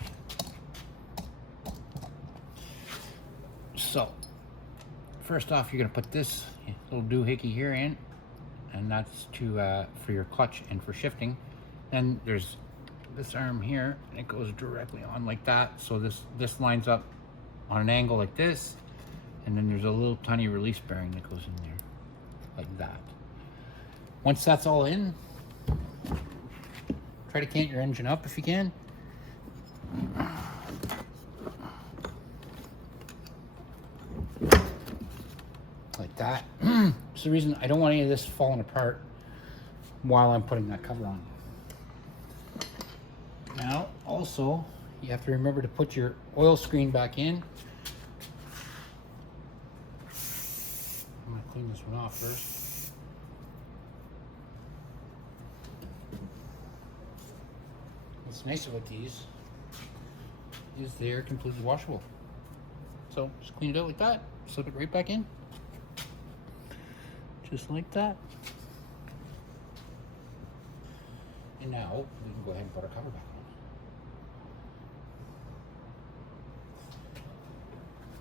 So, first off, you're going to put this little doohickey here in, and that's to for your clutch and for shifting. Then there's this arm here, and it goes directly on like that. So this lines up on an angle like this, and then there's a little tiny release bearing that goes in there, like that. Once that's all in, try to cant your engine up if you can. Like that. It's the reason I don't want any of this falling apart while I'm putting that cover on. Now, also, you have to remember to put your oil screen back in. I'm going to clean this one off first. What's nice about these is they're completely washable. So just clean it out like that, slip it right back in. Just like that. And now we can go ahead and put our cover back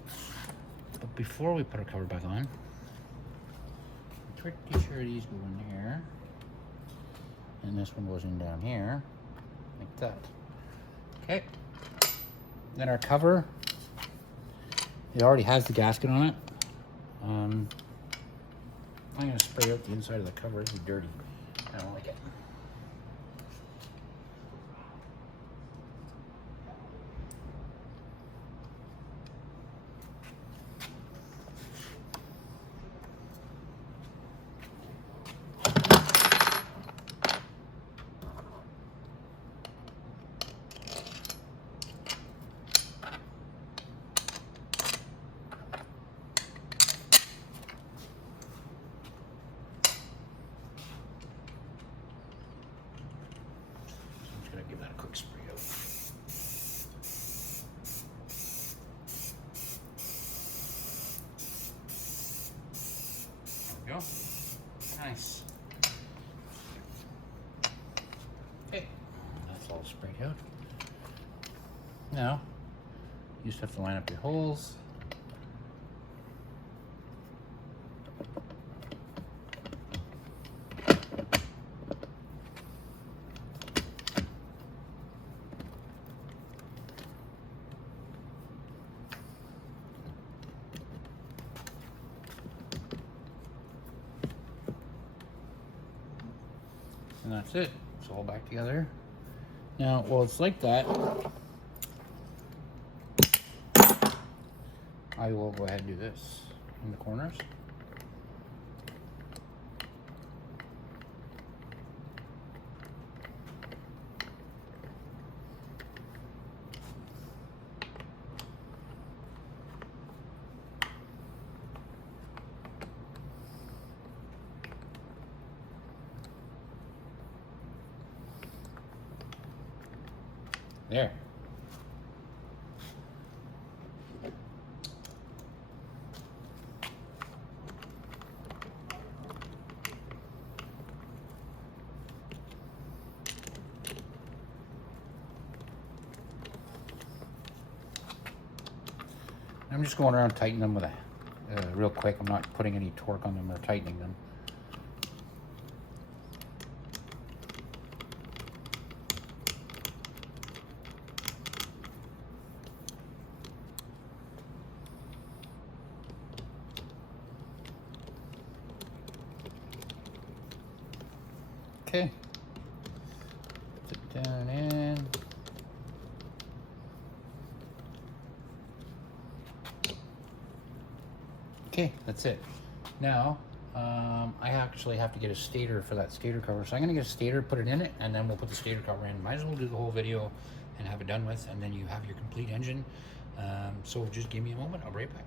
on. But before we put our cover back on, pretty sure these go in here. And this one goes in down here. Like that. Okay. Then our cover, it already has the gasket on it. I'm going to spray out the inside of the cover. It'll be dirty. I don't like it. Give that a quick spray out. There we go. Nice. Okay, that's all sprayed out. Now, you just have to line up your holes. And that's it. It's all back together. Now, while it's like that, I will go ahead and do this in the corners. There. I'm just going around tightening them with a real quick. I'm not putting any torque on them or tightening them. Okay. Put it down in. Okay, that's it. Now, I actually have to get a stator for that stator cover. So I'm gonna get a stator, put it in it, and then we'll put the stator cover in. Might as well do the whole video and have it done with, and then you have your complete engine. So just give me a moment, I'll be right back.